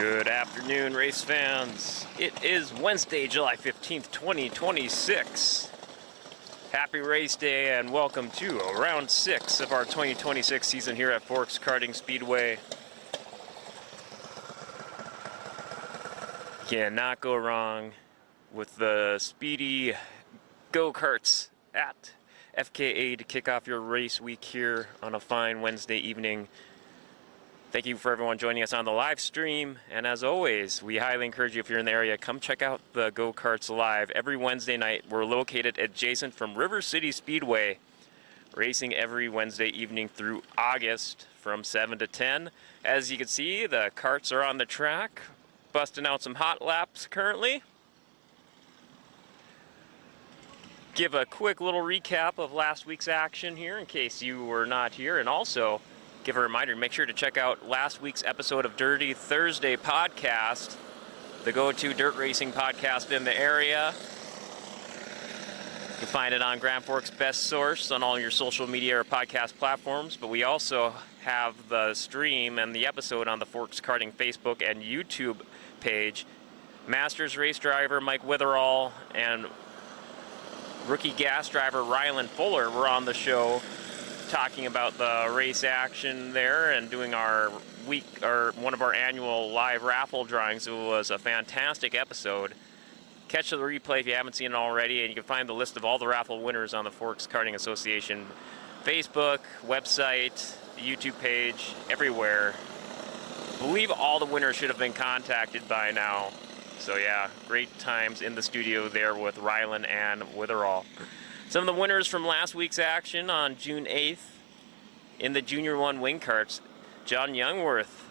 Good afternoon, race fans. It is Wednesday, July 15th, 2026. Happy race day and welcome to round 6 of our 2026 season here at Forks Karting Speedway. Cannot go wrong with the speedy go-karts at FKA to kick off your race week here on a fine Wednesday evening. Thank you for everyone joining us on the live stream, and as always, we highly encourage you, if you're in the area, come check out the go-karts live every Wednesday night. We're located adjacent from River City Speedway, racing every Wednesday evening through August from 7 to 10. As you can see, the karts are on the track, busting out some hot laps currently. Give a quick little recap of last week's action here in case you were not here, and also give a reminder, make sure to check out last week's episode of Dirty Thursday podcast, the go-to dirt racing podcast in the area. You can find it on Grand Forks' best source on all your social media or podcast platforms, but we also have the stream and the episode on the Forks Karting Facebook and YouTube page. Masters race driver Mike Witherall and rookie gas driver Rylan Fuller were on the show, talking about the race action there and doing our one of our annual live raffle drawings. It was a fantastic episode. Catch the replay if you haven't seen it already, and you can find the list of all the raffle winners on the Forks Karting Association Facebook, website, YouTube page, everywhere. I believe all the winners should have been contacted by now. So yeah, great times in the studio there with Rylan and Witherall. Some of the winners from last week's action on June 8th in the Junior 1 wing karts. John Youngworth,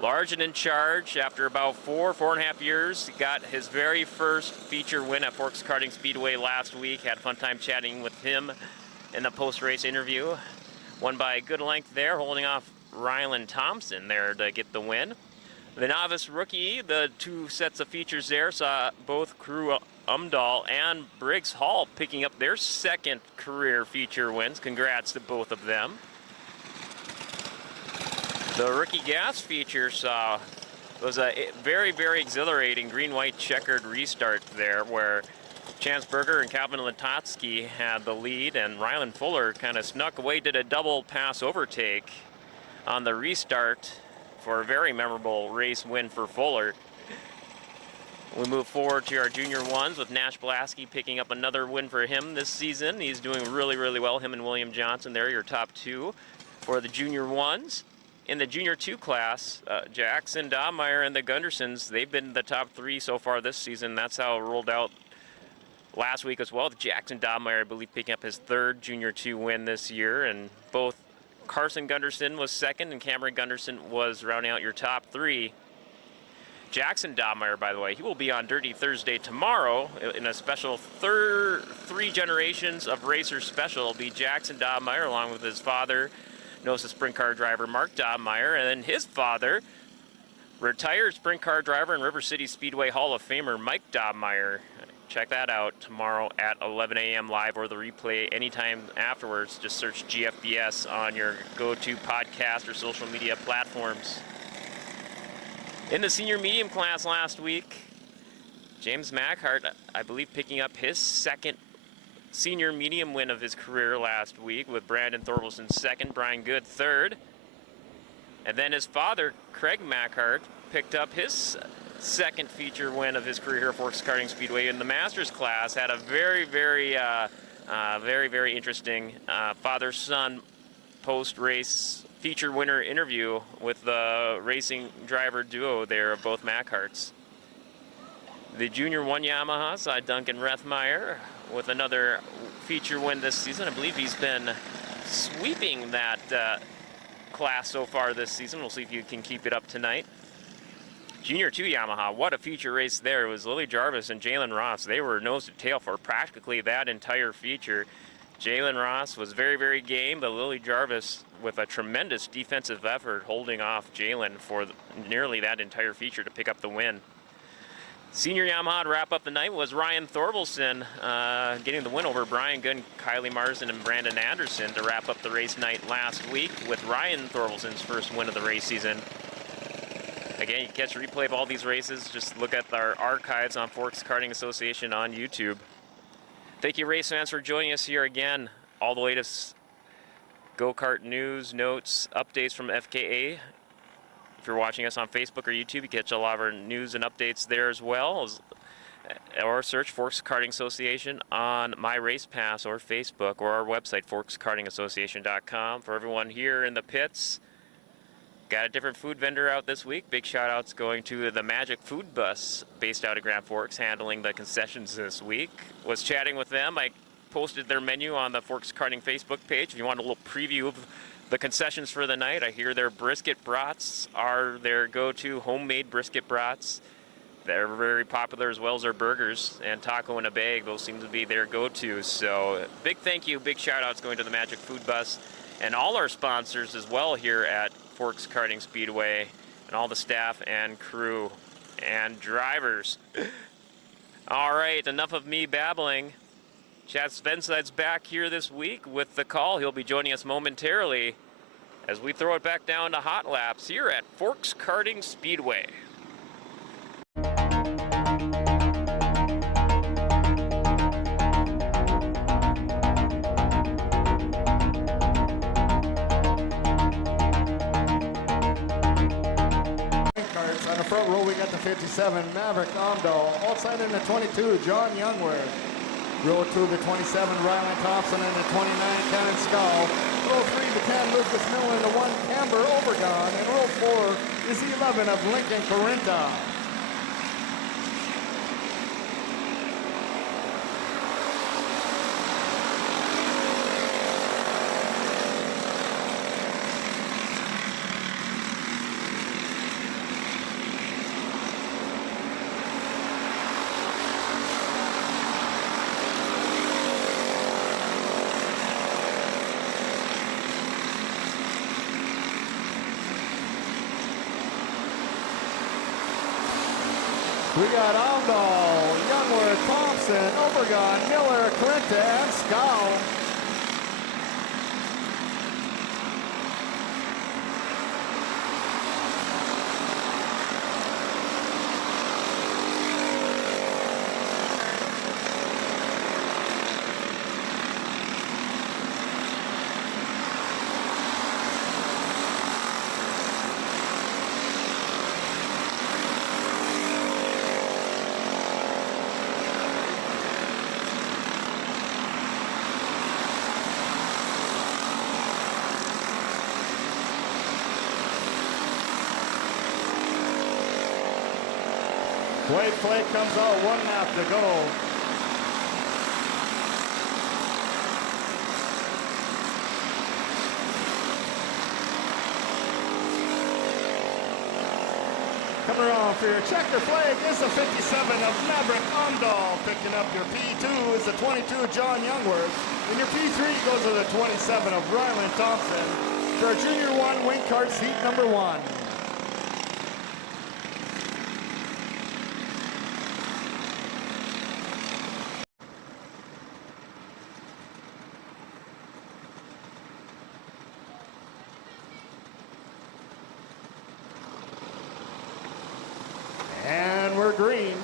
large and in charge after about 4.5 years. He got his very first feature win at Forks Karting Speedway last week. Had a fun time chatting with him in the post-race interview. Won by a good length there, holding off Rylan Thompson there to get the win. The novice rookie, the two sets of features there, saw both Crew Umdahl and Briggs Hall picking up their second career feature wins. Congrats to both of them. The rookie gas feature was a very, very exhilarating green-white checkered restart there, where Chance Berger and Calvin Latotsky had the lead, and Rylan Fuller kind of snuck away, did a double pass overtake on the restart for a very memorable race win for Fuller. We move forward to our Junior 1s with Nash Blasky picking up another win for him this season. He's doing really, really well. Him and William Johnson, they're your top two for the Junior 1s. In the Junior 2 class, Jackson Dahmeyer and the Gundersons, they've been the top three so far this season. That's how it rolled out last week as well. Jackson Dahmeyer, I believe, picking up his third Junior 2 win this year, and both Carson Gunderson was second and Cameron Gunderson was rounding out your top three. Jackson Dahmeyer, by the way, he will be on Dirty Thursday tomorrow in a special three generations of racers special. It'll be Jackson Dahmeyer along with his father, NOSA sprint car driver Mark Dahmeyer, and then his father, retired sprint car driver and River City Speedway Hall of Famer Mike Dahmeyer. Check that out tomorrow at 11 a.m. live, or the replay anytime afterwards. Just search GFBS on your go-to podcast or social media platforms. In the senior medium class last week, James Mackhart, I believe, picking up his second senior medium win of his career last week, with Brandon Thorvaldson second, Brian Good third. And then his father, Craig Mackhart, picked up his second feature win of his career here at Forks Karting Speedway in the Masters class. Had a very, very interesting father-son post-race feature winner interview with the racing driver duo there of both Mackharts. The Junior 1 Yamaha saw Duncan Rethmeyer with another feature win this season. I believe he's been sweeping that class so far this season. We'll see if you can keep it up tonight. Junior 2 Yamaha, what a feature race there. It was Lily Jarvis and Jalen Ross. They were nose to tail for practically that entire feature. Jalen Ross was very, very game, but Lily Jarvis with a tremendous defensive effort holding off Jalen for nearly that entire feature to pick up the win. Senior Yamaha to wrap up the night was Ryan Thorvaldson getting the win over Brian Gunn, Kylie Marsden, and Brandon Anderson to wrap up the race night last week with Ryan Thorvaldson's first win of the race season. Again, you can catch a replay of all these races. Just look at our archives on Forks Karting Association on YouTube. Thank you, race fans, for joining us here again. All the latest go-kart news, notes, updates from FKA. If you're watching us on Facebook or YouTube, you catch a lot of our news and updates there as well. Or search Forks Karting Association on My Race Pass or Facebook or our website, forkskartingassociation.com. For everyone here in the pits, got a different food vendor out this week. Big shout outs going to the Magic Food Bus based out of Grand Forks, handling the concessions this week. Was chatting with them. I posted their menu on the Forks Karting Facebook page. If you want a little preview of the concessions for the night, I hear their brisket brats are their go-to homemade brisket brats. They're very popular, as well as their burgers and taco in a bag. Those seem to be their go-tos. So big thank you, big shout outs going to the Magic Food Bus and all our sponsors as well here at Forks Karting Speedway, and all the staff and crew and drivers. All right, enough of me babbling. Chad Svenside's back here this week with the call. He'll be joining us momentarily as we throw it back down to hot laps here at Forks Karting Speedway. On the front row, we got the 57, Maverick Amdahl. Outside in the 22, John Youngworth. Row 2, the 27, Ryland Thompson, and the 29, Ken Skull. Row 3, the 10, Lucas Miller, and the 1, Camber Obergon. And row 4 is the 11 of Lincoln Corinta. We got Amdahl, Youngworth, Thompson, Obergon, Miller, Corinta, and Scow. Wade Flake comes out, 1 lap to go. Coming around for your checker flag is the 57 of Maverick Amdahl. Picking up your P2 is the 22 John Youngworth. And your P3 goes to the 27 of Ryland Thompson. For our Junior 1 wing kart seat number 1. And we're green.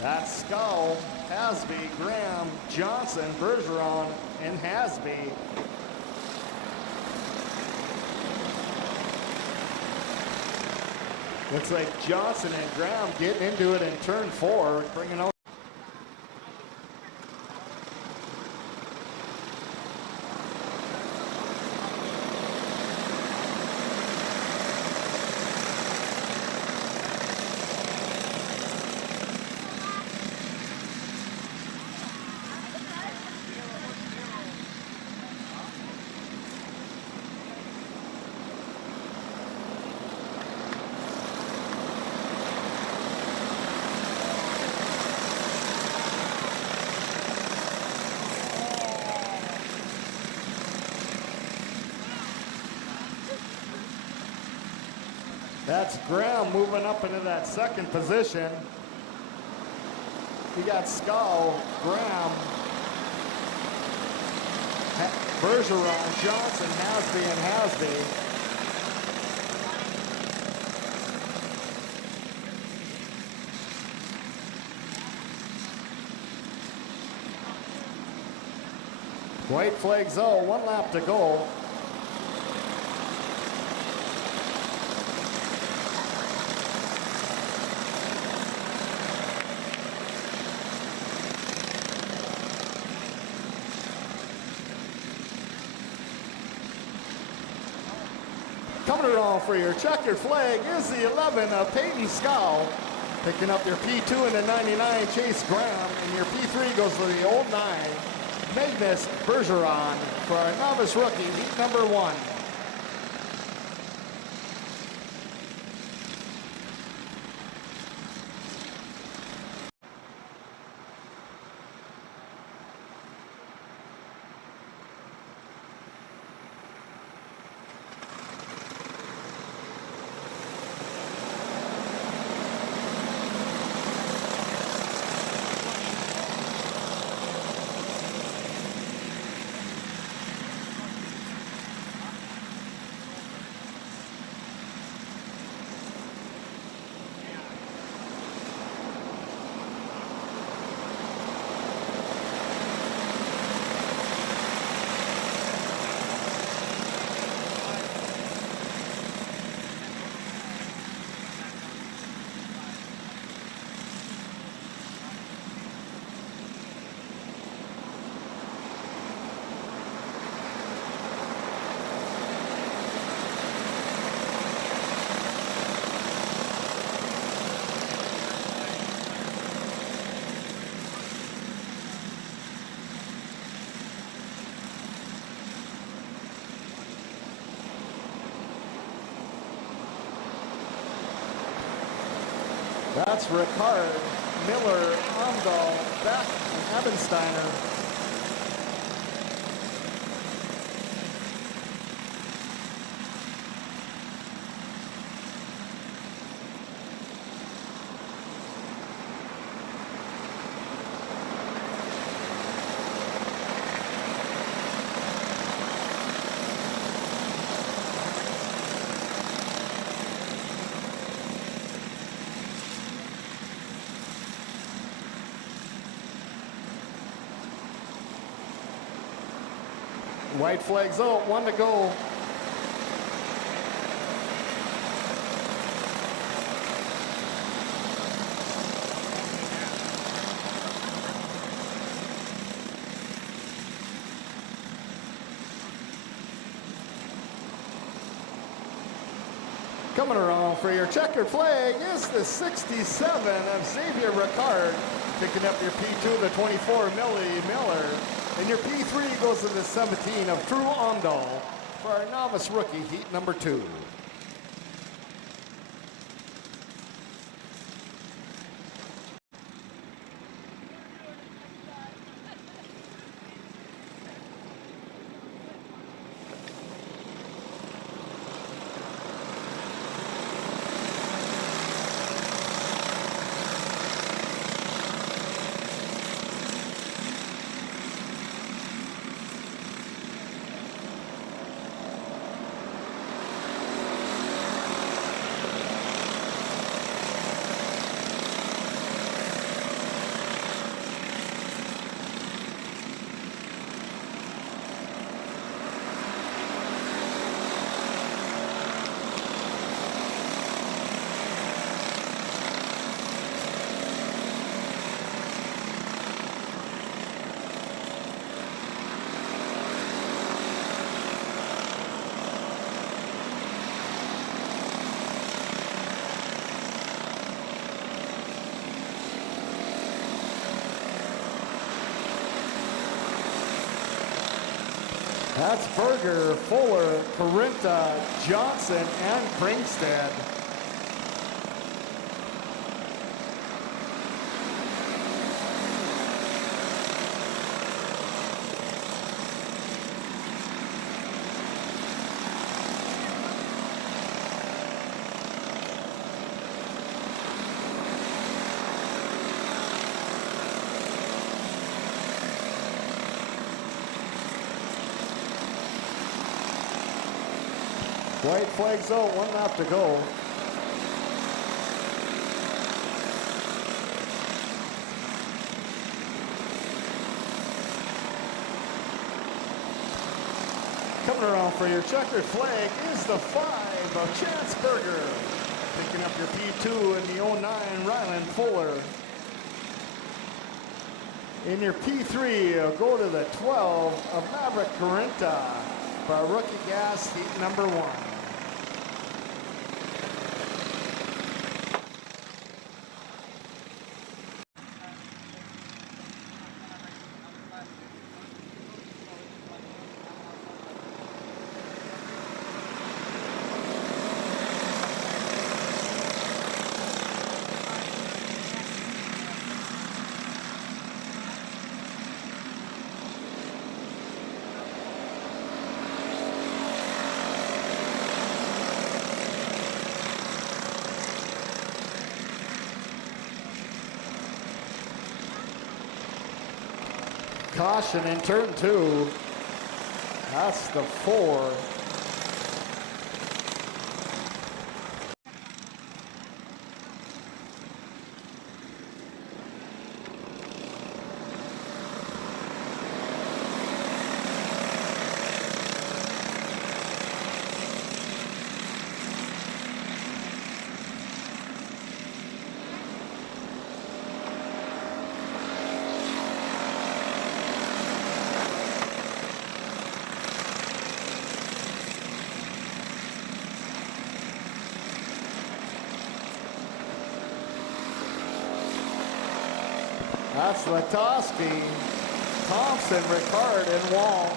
That's Skull, Hasby, Graham, Johnson, Bergeron, and Hasby. Looks like Johnson and Graham getting into it in turn 4, bringing out. That's Graham moving up into that second position. We got Scow, Graham, Bergeron, Johnson, Hasby, and Hasby. White flags out, 1 lap to go. Coming around for your checkered flag is the 11 of Peyton Scow. Picking up your P2 and the 99, Chase Graham. And your P3 goes to the old 9, Magnus Bergeron, for our novice rookie, heat number 1. That's Ricard, Miller, Amdahl, Beck, and Ebensteiner. White flags out, 1 to go. Coming around for your checkered flag is the 67 of Xavier Ricard. Picking up your P2, the 24, Millie Miller. And your P3 goes to the 17 of Drew Amdahl for our novice rookie, heat number 2. That's Berger, Fuller, Carinta, Johnson, and Kringstad. White flags out, 1 lap to go. Coming around for your checkered flag is the 5 of Chance Berger. Picking up your P2 in the 09, Ryland Fuller. In your P3, go to the 12 of Maverick Carinta for rookie gas heat number 1. Caution in turn 2. That's the 4. That's Latowski, Thompson, Ricard, and Wall.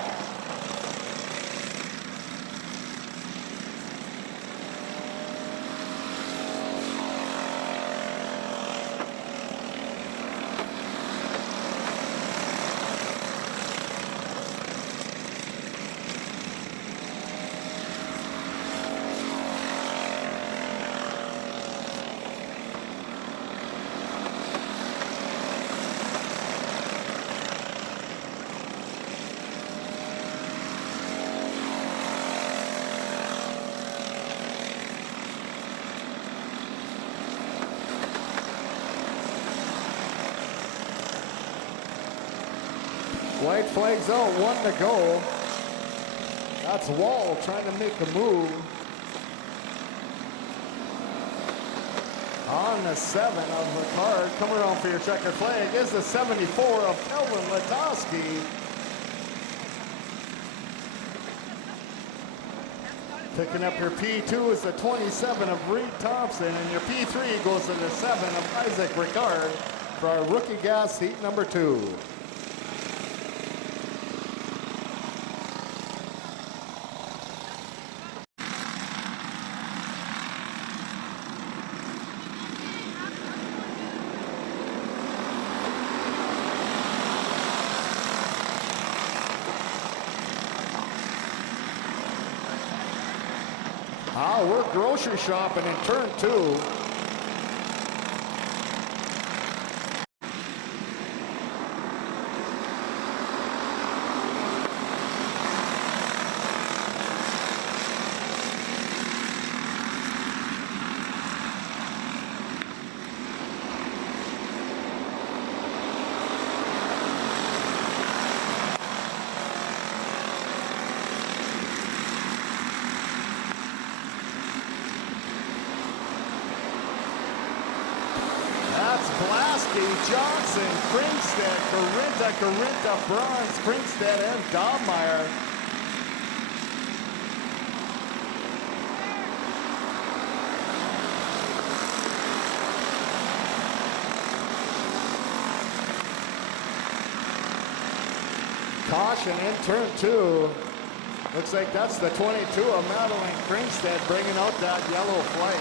White flags out, 1 to go. That's Wall trying to make a move. On the 7 of Ricard, coming around for your checkered flag is the 74 of Kelvin Latowski. Picking up your P2 is the 27 of Reed Thompson, and your P3 goes to the 7 of Isaac Ricard for our rookie gas heat number 2. We're grocery shopping in turn 2. Blasky, Johnson, Springstead, Carinta, Braun, Springstead, and Dobmeyer. Caution in turn 2. Looks like that's the 22 of Madeline Springstead bringing out that yellow flag.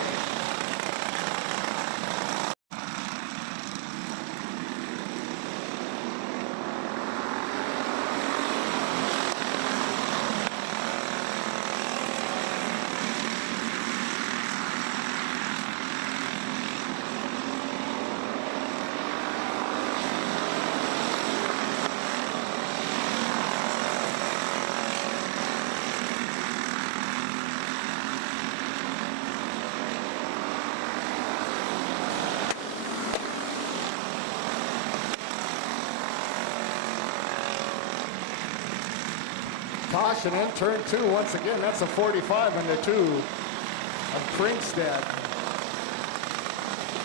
Caution in turn 2 once again. That's a 45 and the 2 of Kringstad.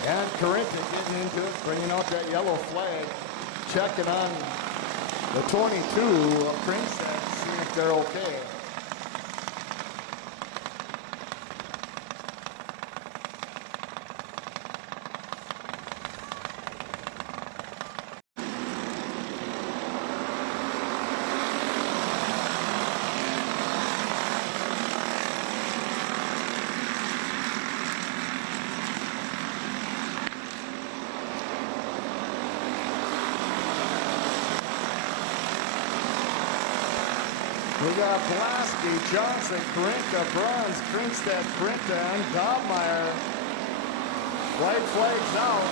And Corinta getting into it, bringing out that yellow flag. Checking on the 22 of Kringstad, seeing if they're okay. We got Pulaski, Johnson, Corinta, Bruns, Kringstad, Corinta, and Dobmeyer. White flags out.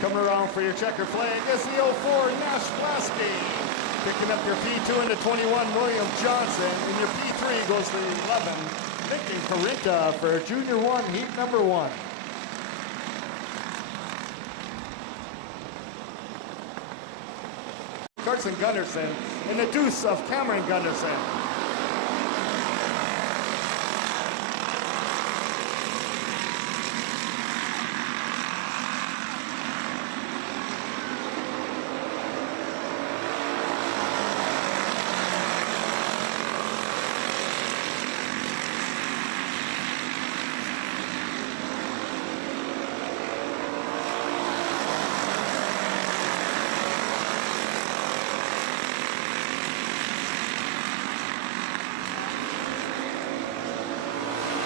Coming around for your checker flag is the 04 Nash Pulaski. Picking up your P2 into 21, William Johnson. And your P3 goes to 11, Nicky Corinta for Junior 1, heat number 1. Carson Gunderson and the deuce of Cameron Gunderson.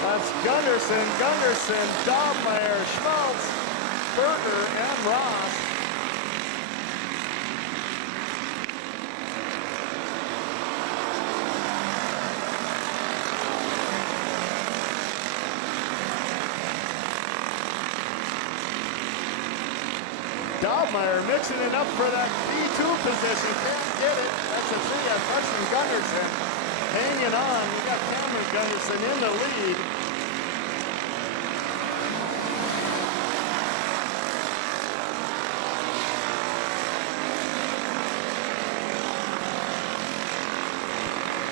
That's Gunderson, Dobmeyer, Schmaltz, Berger, and Ross. Dobmeyer mixing it up for that P2 position. Can't get it. That's a 3 on Carson Gunderson. Hanging on. We got Cameron Gunderson in the lead.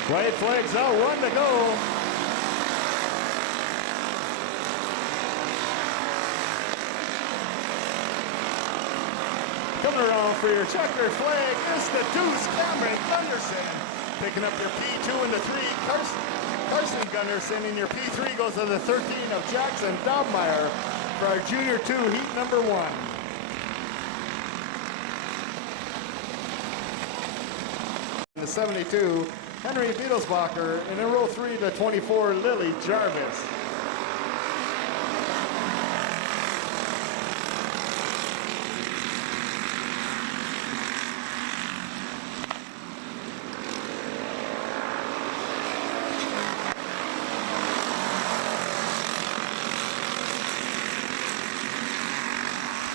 White flags out, 1 to go. Coming around for your checker flag is the deuce, Cameron Gunderson. Picking up your P2 and the 3, Carson Gunderson, and your P3 goes to the 13 of Jackson Dobmeyer for our Junior 2 heat number 1. The 72, Henry Beetlesbacher, and in row 3, the 24, Lily Jarvis.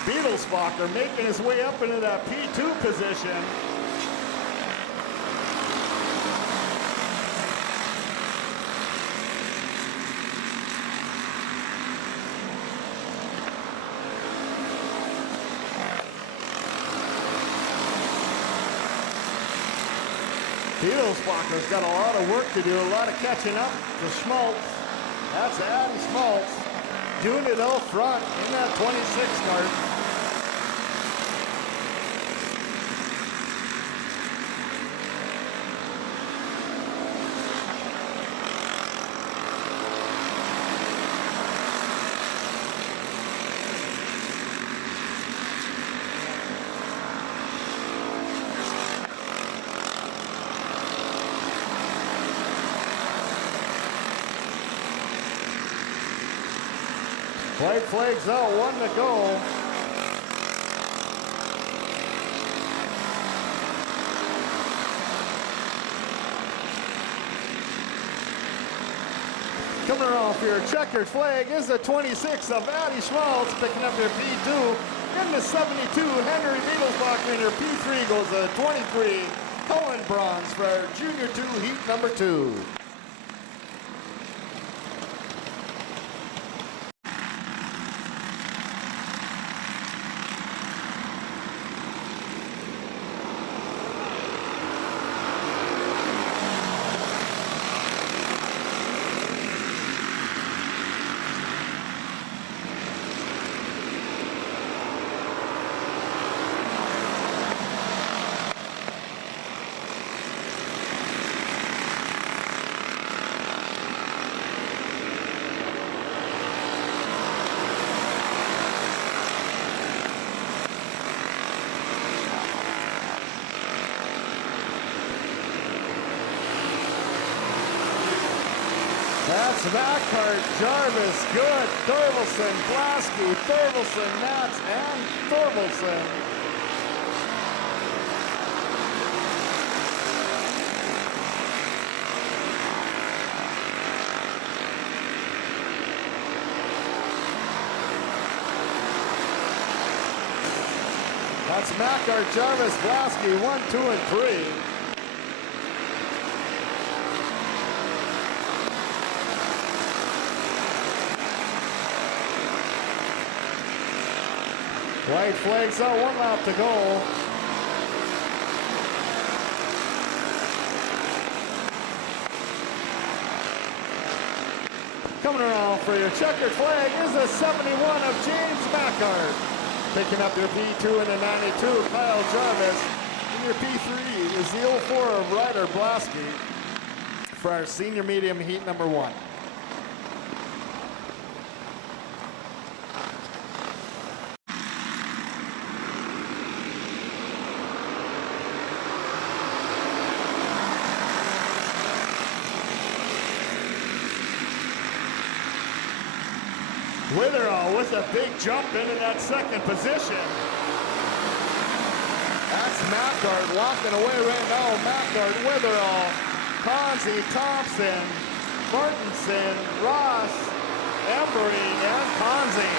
Beetlesbacher making his way up into that P2 position. Beetlesbacher's got a lot of work to do, a lot of catching up to Schmaltz. That's Adam Schmaltz doing it out front in that 26 cart. White flags out, 1 to go. Coming around for your checkered flag is the 26 of Addie Schmaltz, picking up your P2. In the 72, Henry Beetlesbacher, and your P3 goes to 23, Cohen Bronze for our Junior 2 heat number 2. That's Mackhart, Jarvis, Good, Thorvaldsen, Blasky, Thorvaldsen, Nats, and Thorvaldsen. That's Mackhart, Jarvis, Blasky, 1, 2, and 3. White flags out, 1 lap to go. Coming around for your checkered flag is the 71 of James Mackhart. Picking up your P2 in the 92, Kyle Jarvis. And your P3 is the 04 of Ryder Blasky for our senior medium heat number 1. Witherall with a big jump into that second position. That's Mackhart walking away right now. Mackhart, Witherall, Conzi, Thompson, Martinson, Ross, Embry, and Conzi.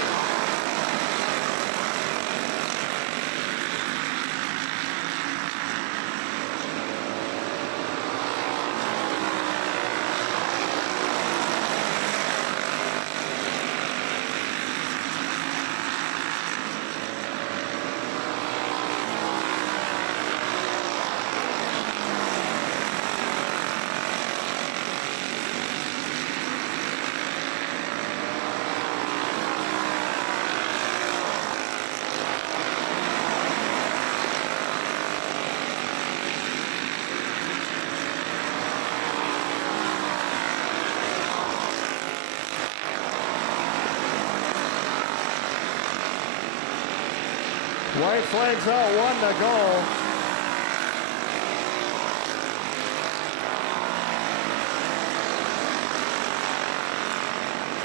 White flags out, 1 to go.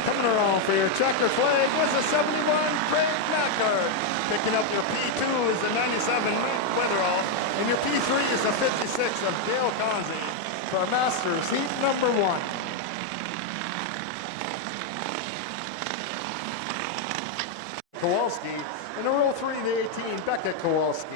Coming around for your checker flag was a 71 Craig Mackhart. Picking up your P2 is the 97 Witherall. And your P3 is the 56 of Dale Conzi for our Masters heat number 1. Kowalski. In a row 3, the 18, Becca Kowalski.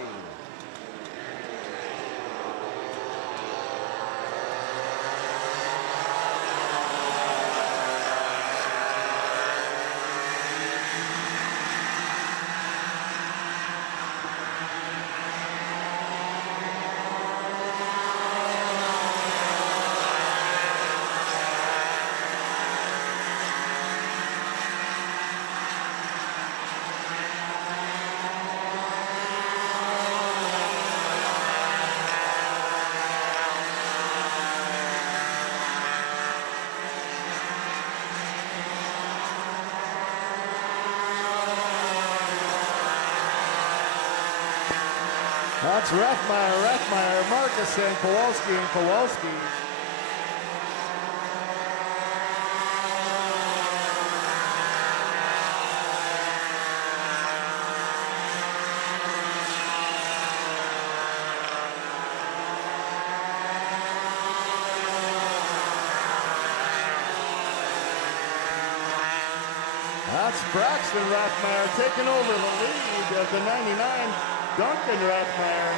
That's Rathmeyer, Markusen, Kowalski, and Kowalski. That's Braxton Rathmeyer taking over the lead of the 99. Duncan Rathmeyer.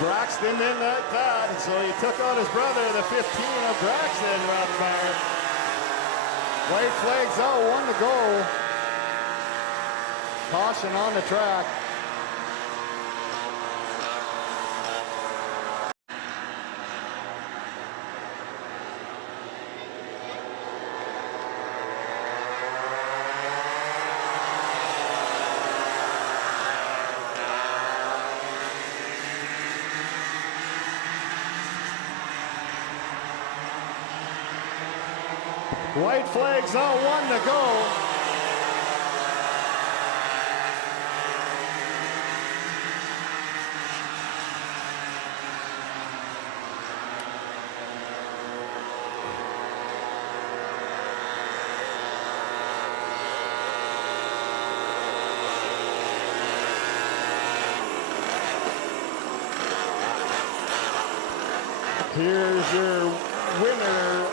Braxton didn't like that, and so he took out his brother, the 15 of Braxton Rathmeyer. White flags out, 1 to go. Caution on the track. White flags out, 1 to go. Here's your winner.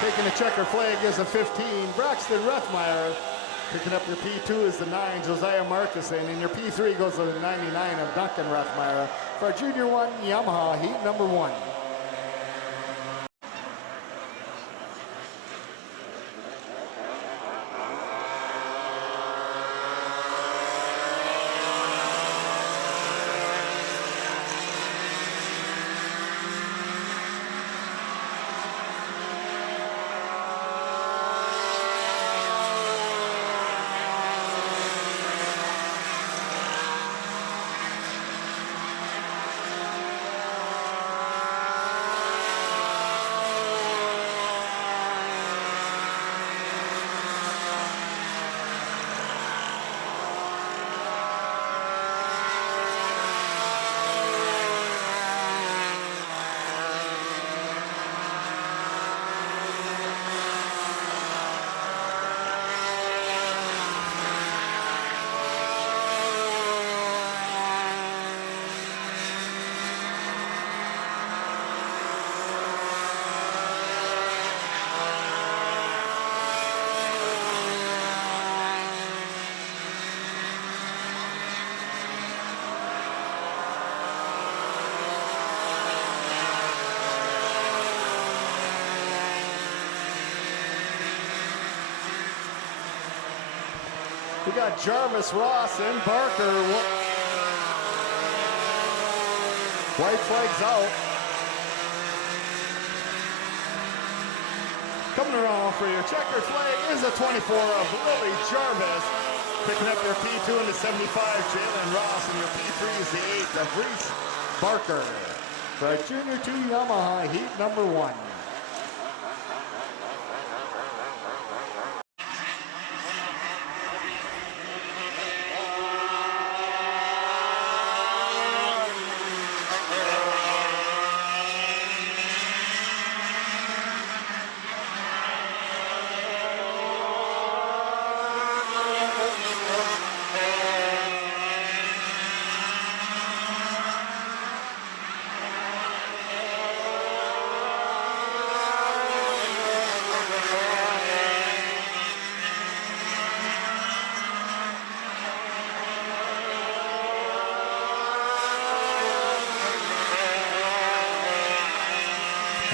Taking the checker flag is a 15, Braxton Ruthmeyer. Picking up your P2 is the 9, Josiah Marcuson. And your P3 goes to the 99 of Duncan Ruthmeyer for Junior 1 Yamaha heat number 1. We got Jarvis, Ross, and Barker. White flag's out. Coming around for your checkered flag is a 24 of Lily Jarvis. Picking up your P2 in the 75, Jalen Ross, and your P3 is the 8 of Reese Barker. For Junior 2 Yamaha heat number 1.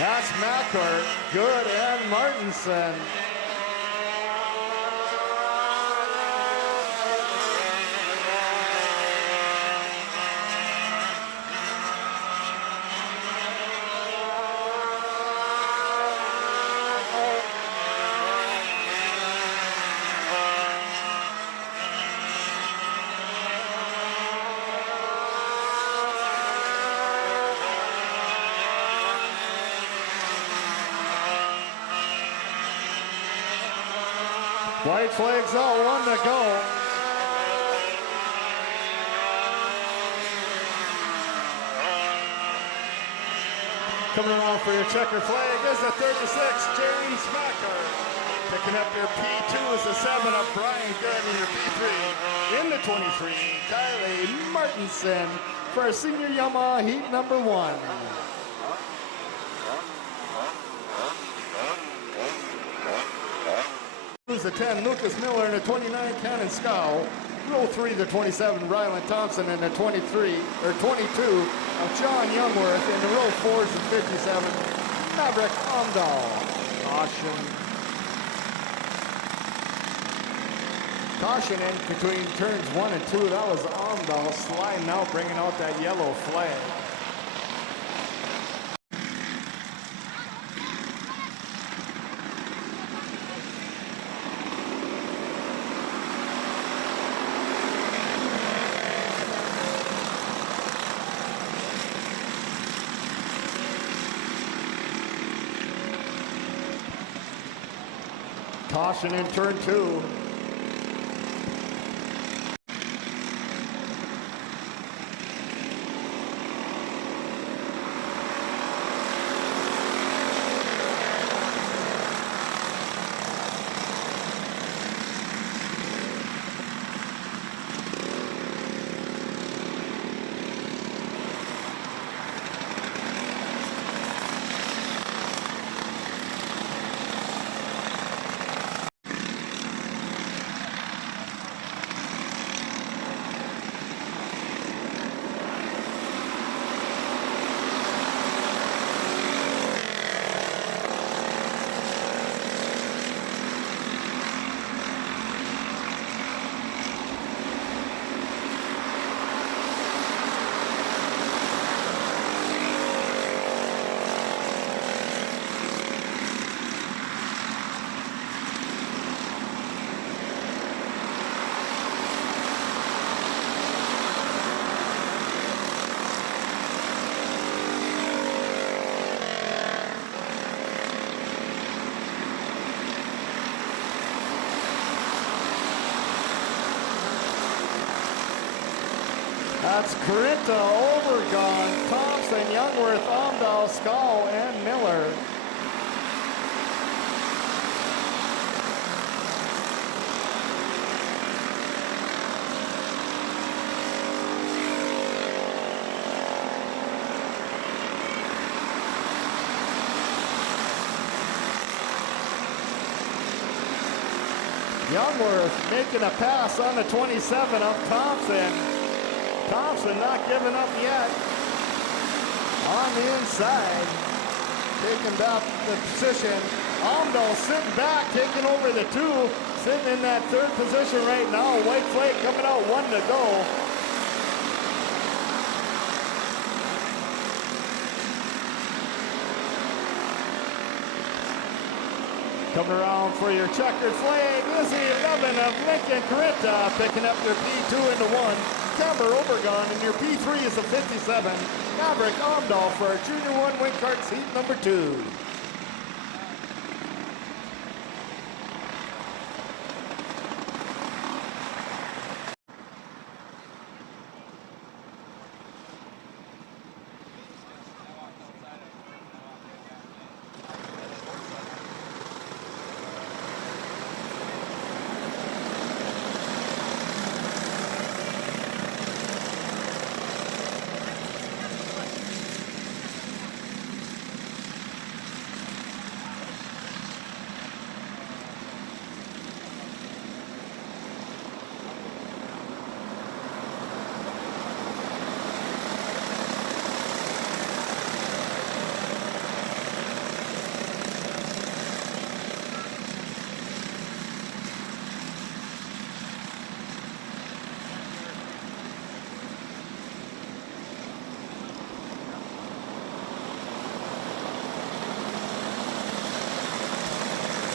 That's Mackert, Good, and Martinson. White flags out, 1 to go. Coming around for your checker flag is a 36, James Macker. Picking up your P2 is a 7 of Brian Good, and your P3 in the 23, Kylie Martinson for a senior Yamaha heat number 1. The 10, Lucas Miller, and the 29, Cannon Scow. Row 3, the 27, Ryland Thompson, and the 23, or 22 of John Youngworth, and the row 4 is the 57, Maverick Omdahl. Caution in between turns 1 and 2. That was Omdahl sliding out, bringing out that yellow flag. Caution in turn 2. That's Corinta, Overgone, Thompson, Youngworth, Omdahl, Skall, and Miller. Youngworth making a pass on the 27 of Thompson. Thompson not giving up yet. On the inside, taking back the position. Omdahl sitting back, taking over the 2, sitting in that 3rd position right now. White flag coming out, 1 to go. Coming around for your checkered flag is the 11 of Lincoln Corinta, picking up their P2 into 1. Camber Overgone, and your P3 is a 57. Maverick Omdahl for our Junior 1 Wing Karts heat number 2.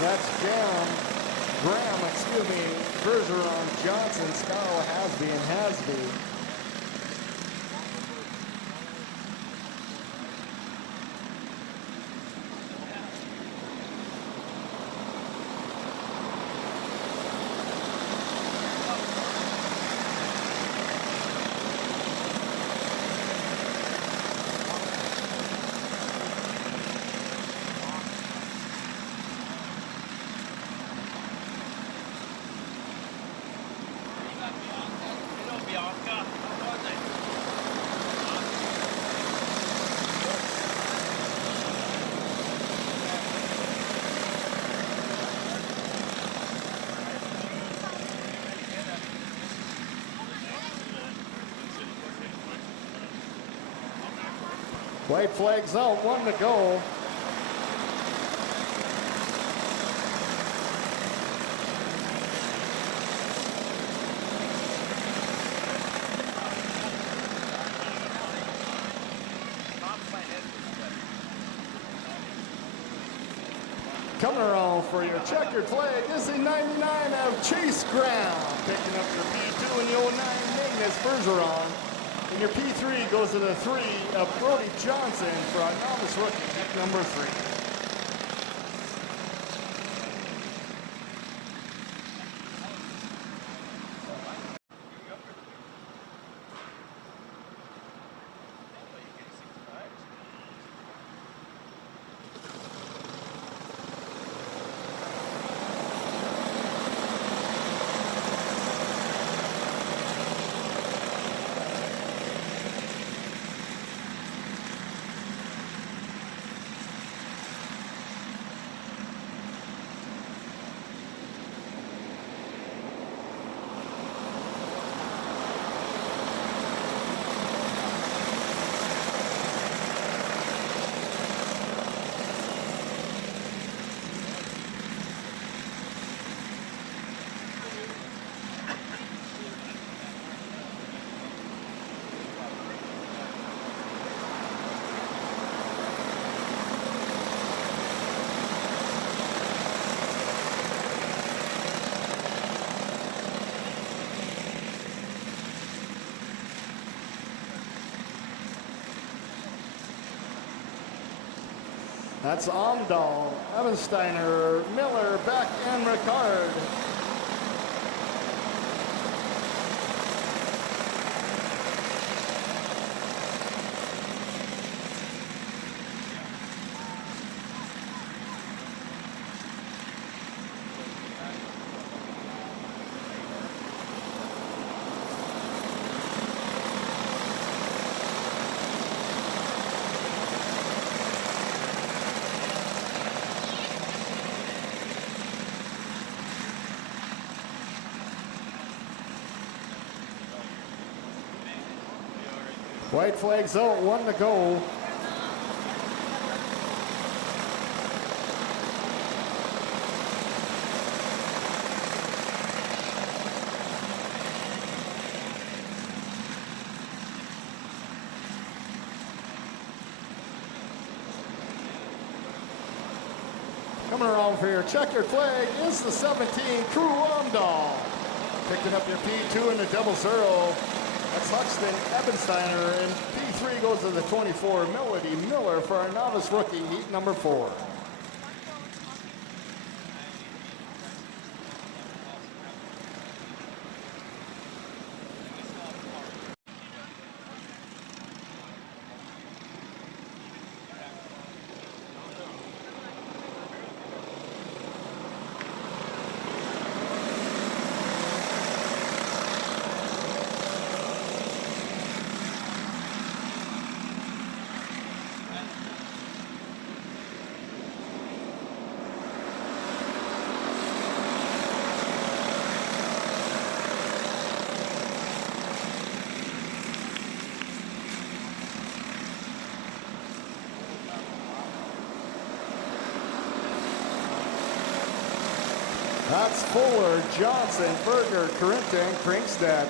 That's Graham, Bergeron, Johnson, Skall, Hasby, and Hasby. White flag's out, 1 to go. Coming around for your checkered flag is the 99 of Chase Graham. Picking up your P2 and the 09 Magnus Bergeron. And your P3 goes to the 3 of Brody Johnson for our novice rookie, pick number 3. That's Omdahl, Evensteiner, Miller, Beck, and Ricard. White flags out, 1 to go. Coming around for your checkered flag is the 17 Crew Amdahl. Picking up your P2 in the double zero. That's Huxton Ebensteiner, and P3 goes to the 24 Melody Miller for our novice rookie, heat number 4. That's Fuller, Johnson, Berger, Corinta, and Krinkstead.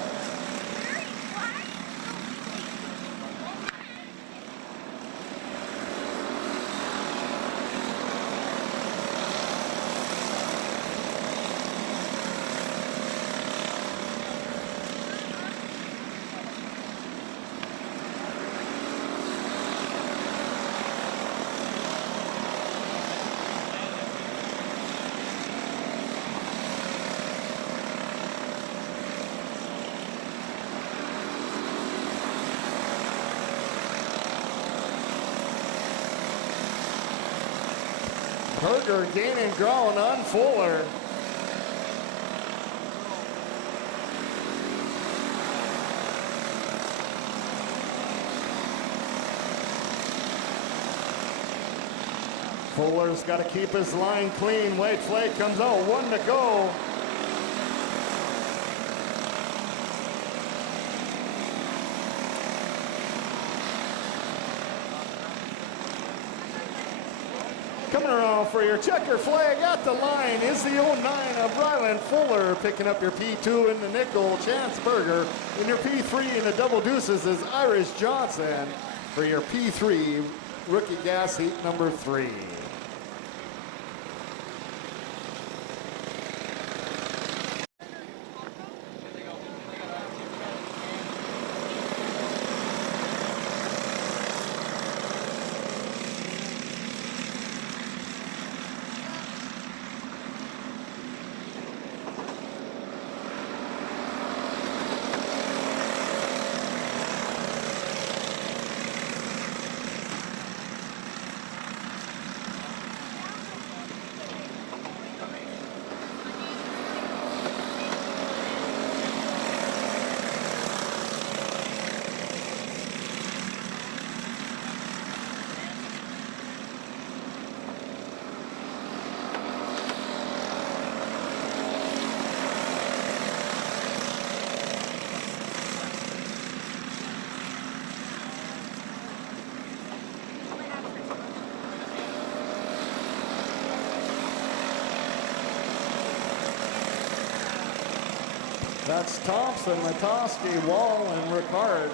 Berger gaining ground on Fuller. Fuller's got to keep his line clean. White flag comes out, 1 to go. Coming around for your checker flag at the line is the 09 of Ryland Fuller, picking up your P2 in the nickel, Chance Berger. And your P3 in the double deuces is Irish Johnson for your P3 rookie gas heat number 3. That's Thompson, Matoski, Wall, and Ricard.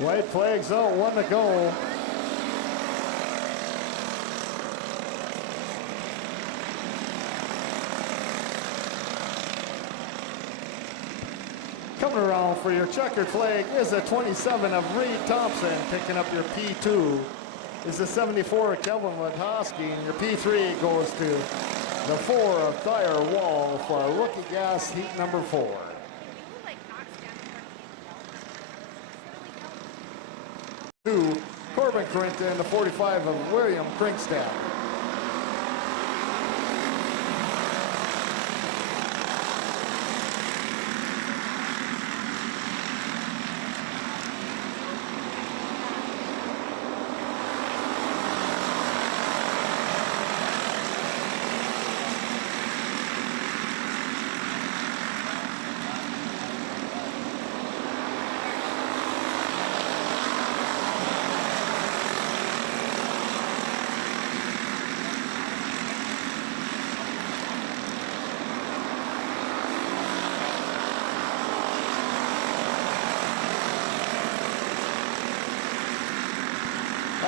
White flags out, 1 to go. Coming around for your checkered flag is a 27 of Reed Thompson, picking up your P2 is the 74 of Kelvin Latowski, and your P3 goes to the 4 of Thayer Wall for a rookie gas heat number 4. 2, Corbin Corinta, and the 45 of William Krinkstead.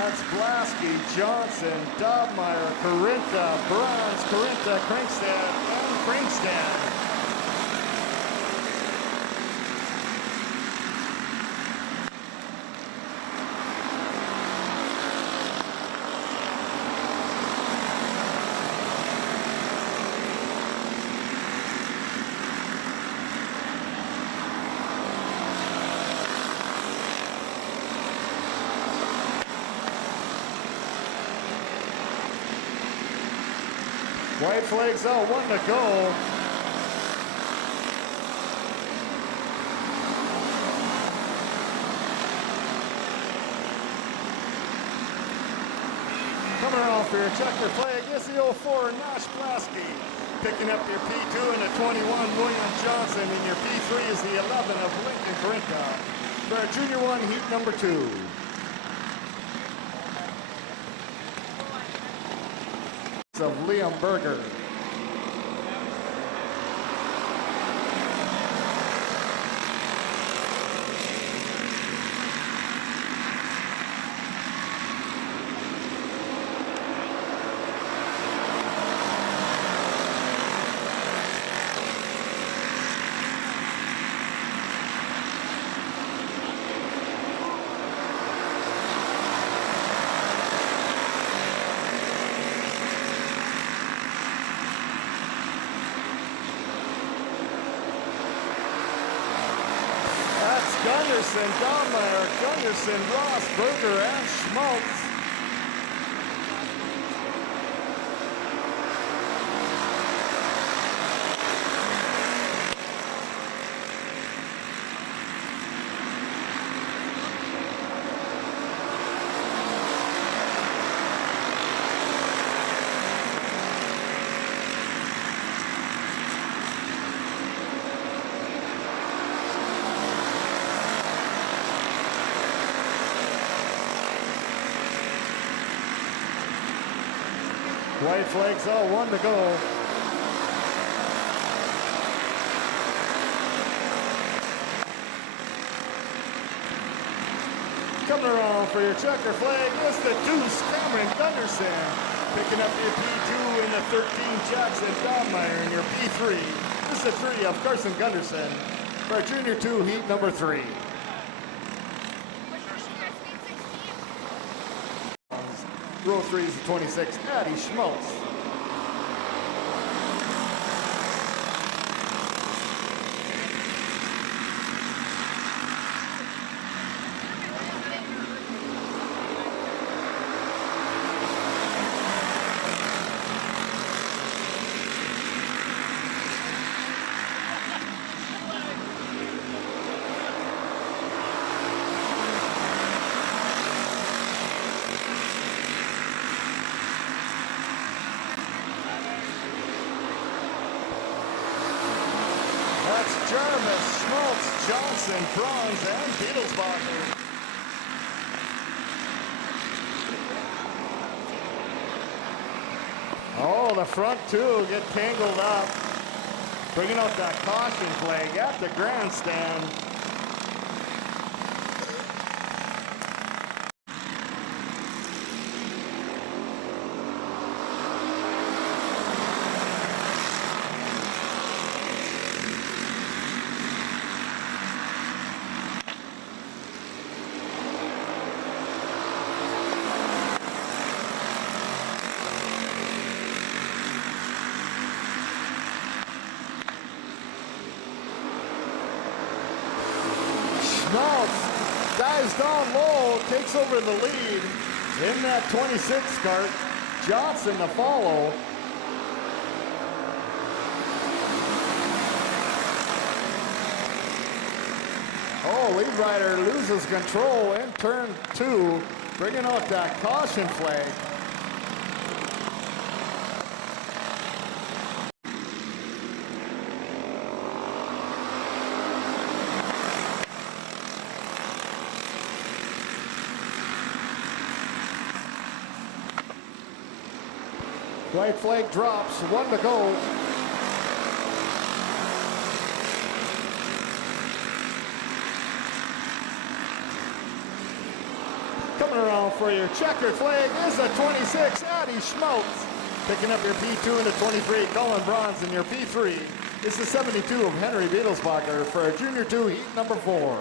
That's Blasky, Johnson, Dobmeyer, Corinta, Bronze, Corinta, Krinkstad, and Krinkstad. White flags out, 1 to go. Coming around for your checker flag is the 04 Nash Blasky. Picking up your P2 and the 21 William Johnson, and your P3 is the 11 of Lincoln Corinta. For our Junior 1 heat number 2. Of Liam Berger. Gunderson, Dommeyer, Gunderson, Ross, Berger, and Schmaltz. White flags out, 1 to go. Coming around for your checker flag is the deuce, Cameron Gunderson. Picking up your P2 in the 13, Jackson Dommeyer, and your P3. This is the 3 of Carson Gunderson for our Junior 2 heat number 3. Row 3 is the 26, Addie Schmaltz. Jarmus, Schmaltz, Johnson, Bronze, and Beetlesbacher. Oh, the front two get tangled up. Bringing out that caution flag at the grandstand. Schmaltz dives down low, takes over the lead in that 26 cart. Johnson to follow. Oh, lead rider loses control in turn 2, bringing out that caution flag. White flag drops, 1 to go. Coming around for your checkered flag is the 26, Addie Schmaltz. Picking up your P2 and the 23, Colin Bronze in your P3. It's the 72 of Henry Beadelsbacher for Junior 2, heat number 4.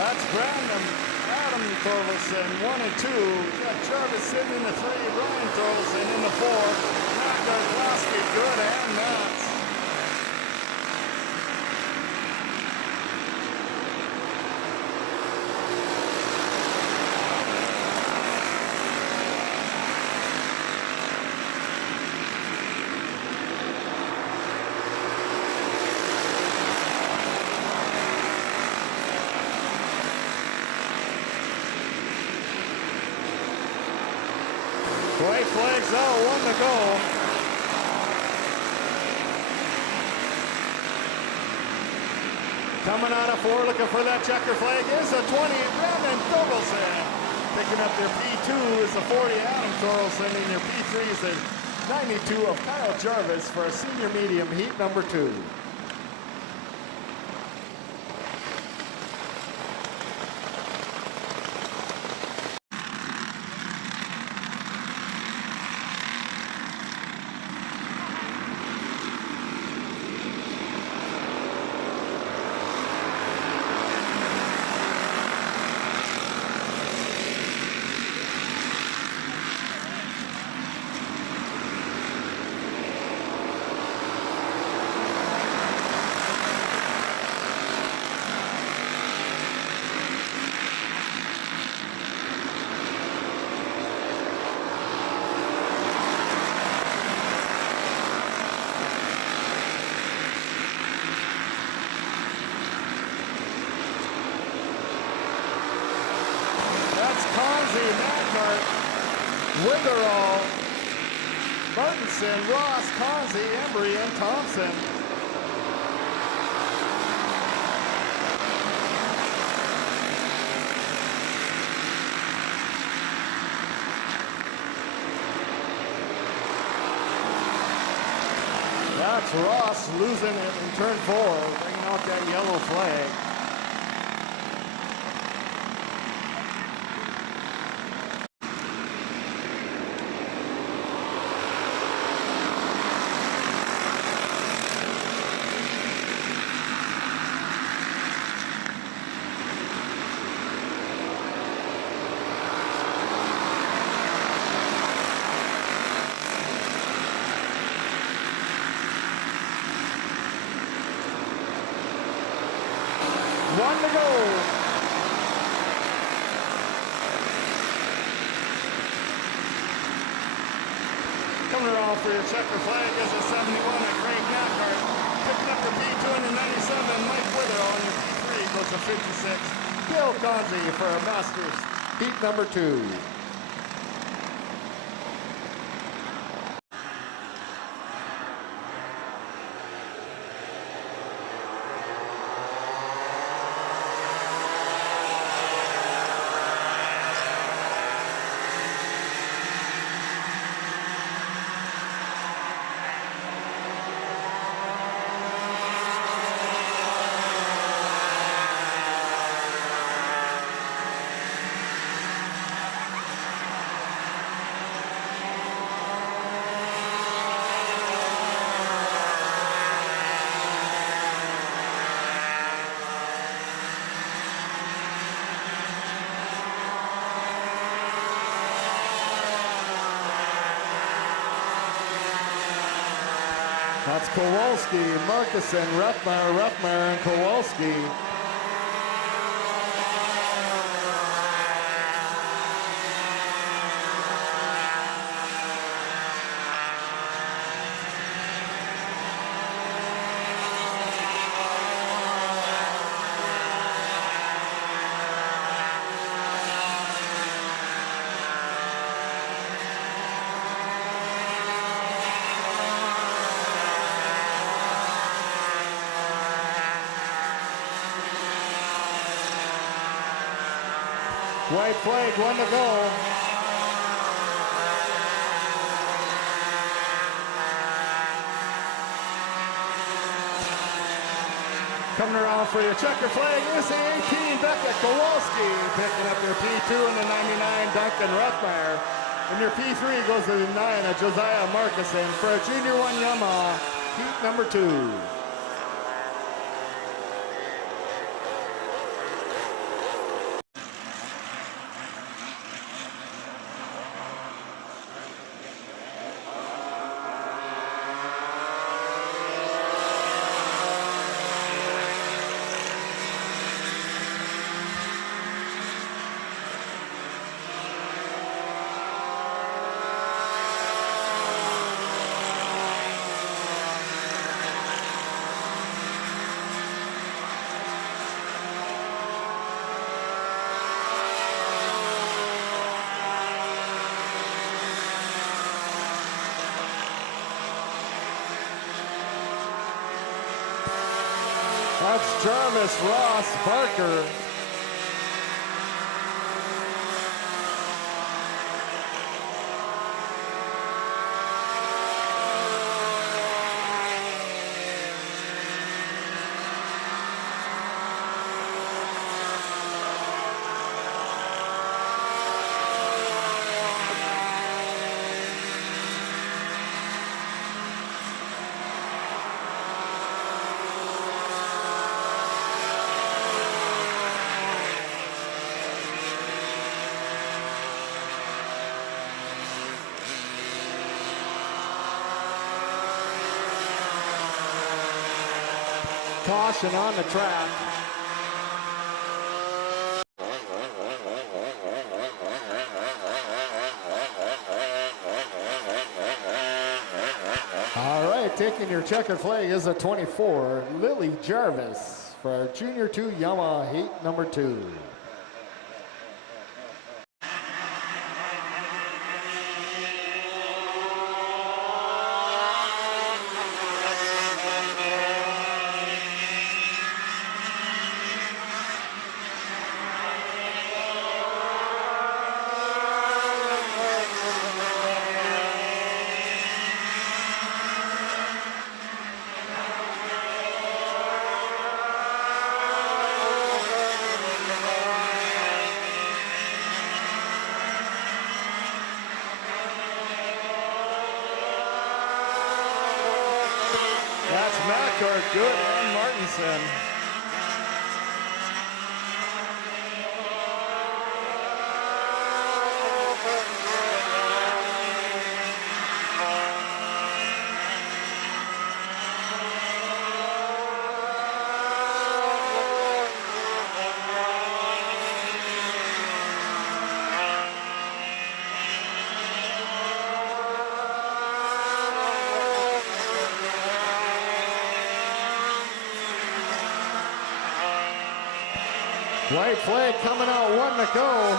That's Brandon, Adam Torkelson, 1 and 2. We got Jarvis sitting in the 3, Brian Torkelson in the 4. Matt Garglowski, good and nuts. White flags out, 1 to go. Coming out of 4, looking for that checker flag is the 20, Brandon Torkelson. Picking up their P2 is the 40, Adam Torkelson, and your P3 is the 92 of Kyle Jarvis for a senior medium heat number 2. Witherall, Martinson, Ross, Conzi, Embry, and Thompson. That's Ross losing it in turn 4, bringing out that yellow flag. One to go. Coming around for your checker flag is a 71 at Craig Knockhart. Picking up the P2 and the 97, Mike Witherall on your P3 goes to 56. Bill Conzi for a Masters heat number 2. That's Kowalski, Markusen, Ruthmeyer, and Kowalski. White flag, 1 to go. Coming around for your checker flag is the 18, Becca Kowalski. Picking up your P2 and the 99, Duncan Ruthmeyer. And your P3 goes to the 9, Josiah Markusen for a Junior 1 Yamaha, heat number 2. That's Jarvis Ross Barker. Caution on the track. All right, taking your checkered flag is a 24, Lily Jarvis for our Junior 2 Yamaha heat number 2. That's Mackart, good, and Martinson. White flag coming out, 1 to go.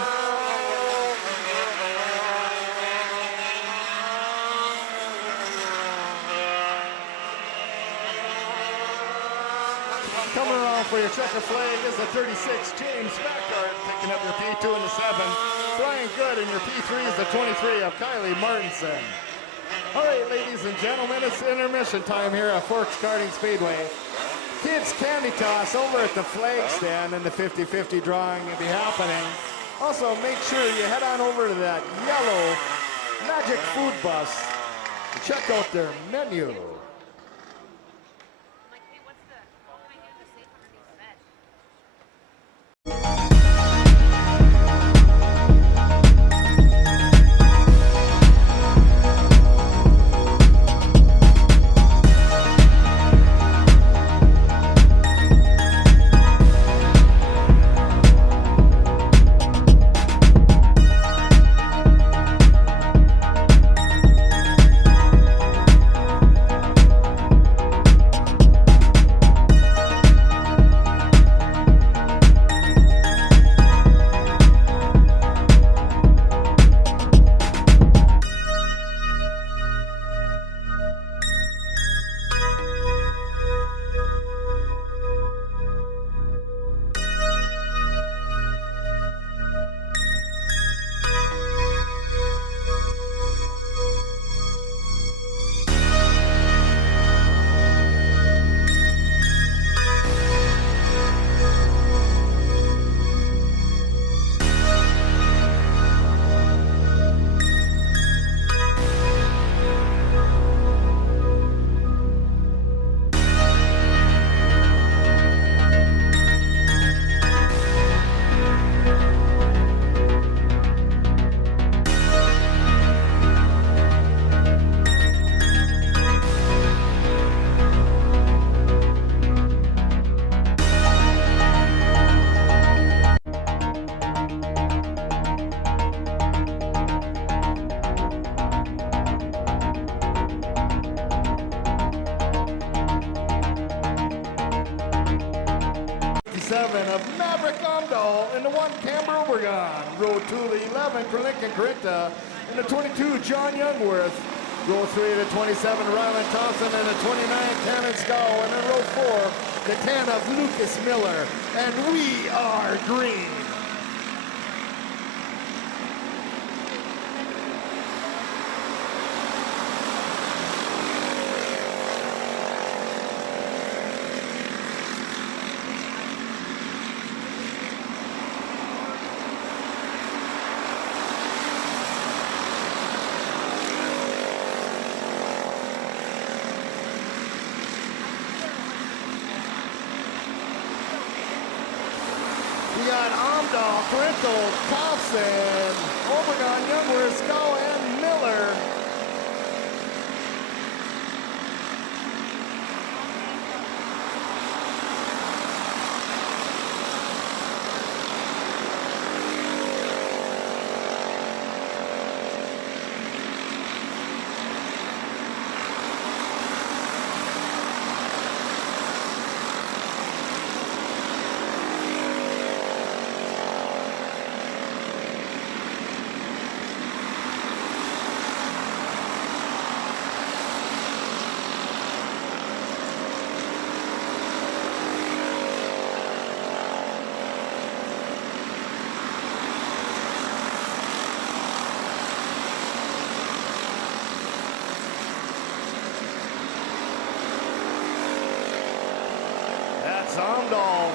Coming around for your checker flag is the 36, James Mackart, picking up your P2 and the 7. Brian Good, and your P3 is the 23 of Kylie Martinson. All right, ladies and gentlemen, it's intermission time here at Forks Karting Speedway. Kids candy toss over at the flag stand, and the 50-50 drawing will be happening. Also, make sure you head on over to that yellow Magic Food Bus and check out their menu. of Maverick Omdahl. In the 1, Camber Obergon. Row 2, the 11, Lincoln Corinta. In the 22, John Youngworth. Row 3, the 27, Ryland Thompson. And the 29, Cannon Scow. And in row 4, the 10 of Lucas Miller. And we are green. We got Omdahl, Corinto, Thompson, Obergon, Youngworth, Scow, and Miller. Omdahl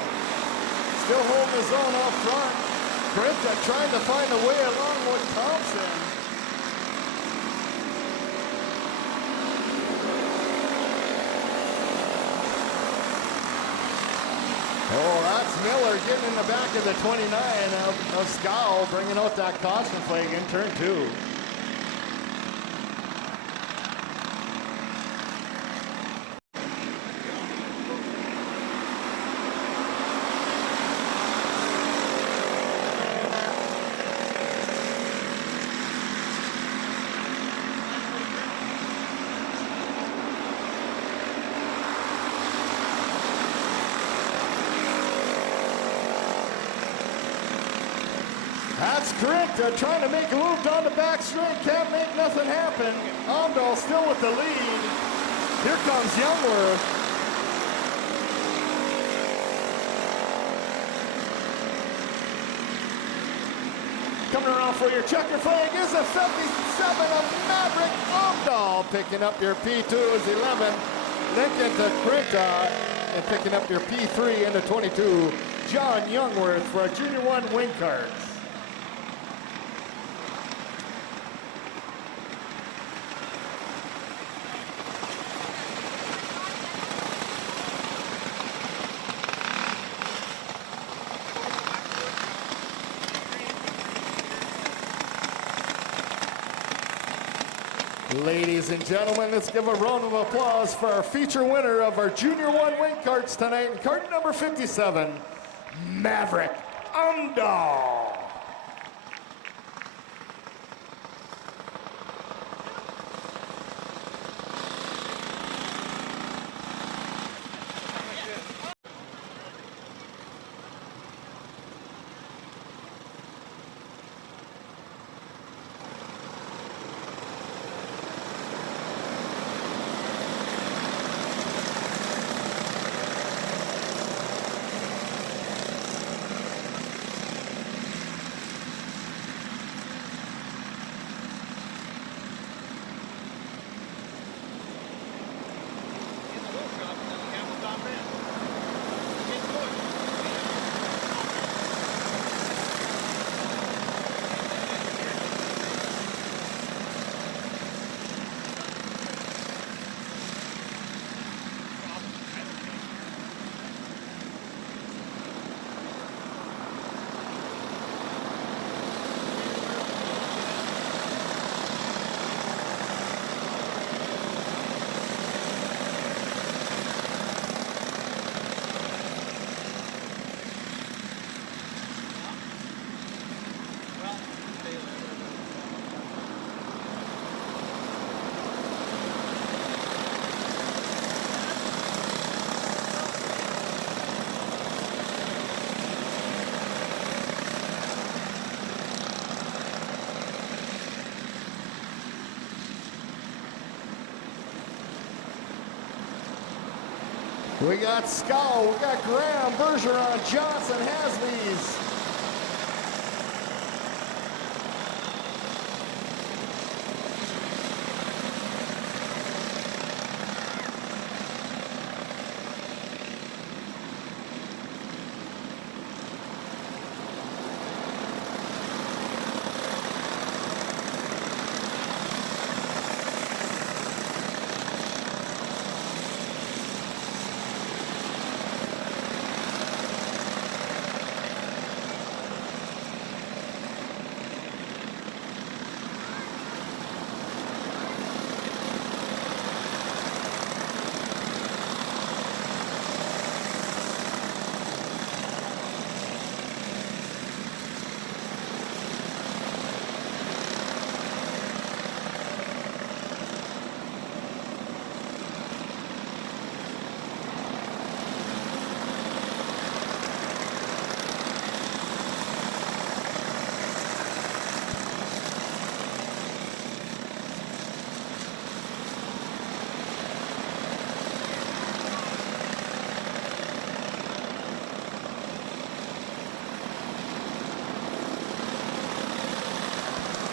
still holding his own up front. Corinta trying to find a way along with Thompson. Oh, that's Miller getting in the back of the 29 of Scow, bringing out that caution flag in turn 2. That's Corinta trying to make a move down the back straight. Can't make nothing happen. Omdahl still with the lead. Here comes Youngworth. Coming around for your checker flag is a 57 of Maverick Omdahl. Picking up your P2 is 11. Lincoln to Corinta. And picking up your P3 into 22. John Youngworth for a Junior 1 wing cards. Ladies and gentlemen, let's give a round of applause for our feature winner of our Junior 1 wing carts tonight, in cart number 57, Maverick Omdahl. We got Skull, we got Graham, Bergeron, Johnson, Hasleys.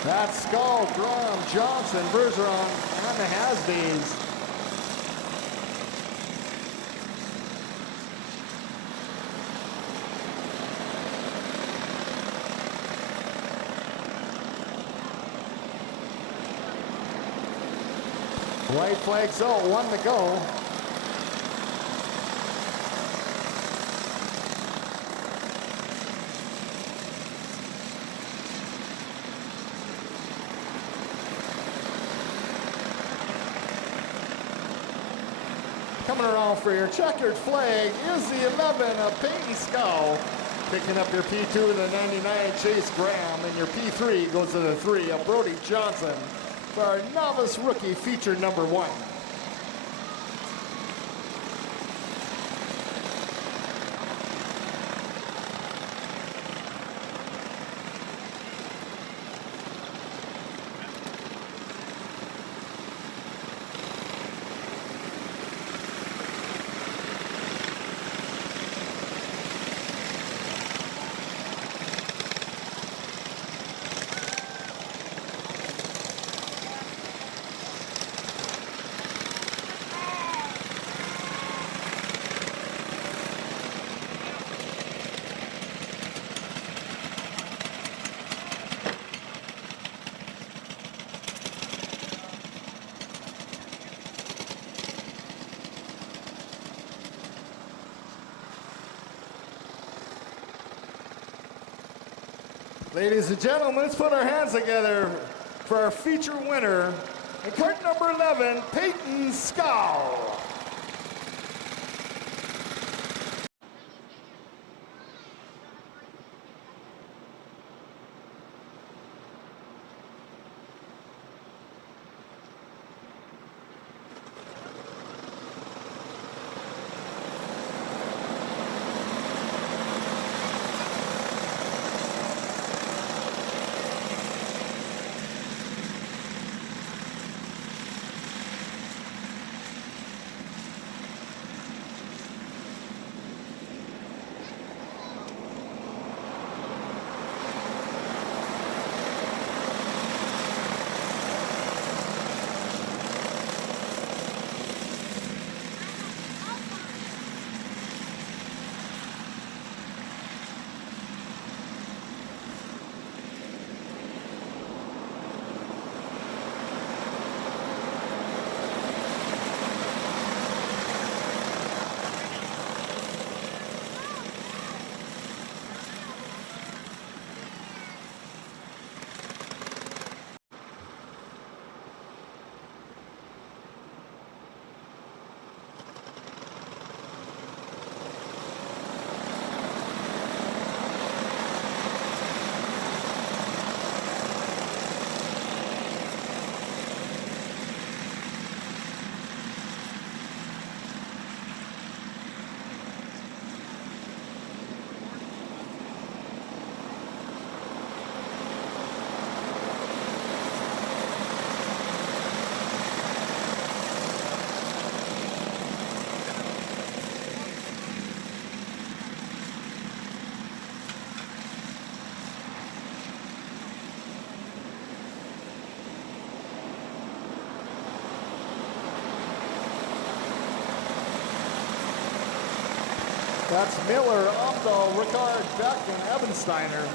That's Skull, Graham, Johnson, Bergeron, and the Has-Beens. White flags out, 1 to go. Coming around for your checkered flag is the 11 of Peyton Skull. Picking up your P2 to the 99, Chase Graham, and your P3 goes to the 3 of Brody Johnson for our novice rookie feature number 1. Ladies and gentlemen, let's put our hands together for our feature winner in cart number 11, Peyton Skull. That's Miller, Amdahl, Ricard, Beck, and Ebensteiner.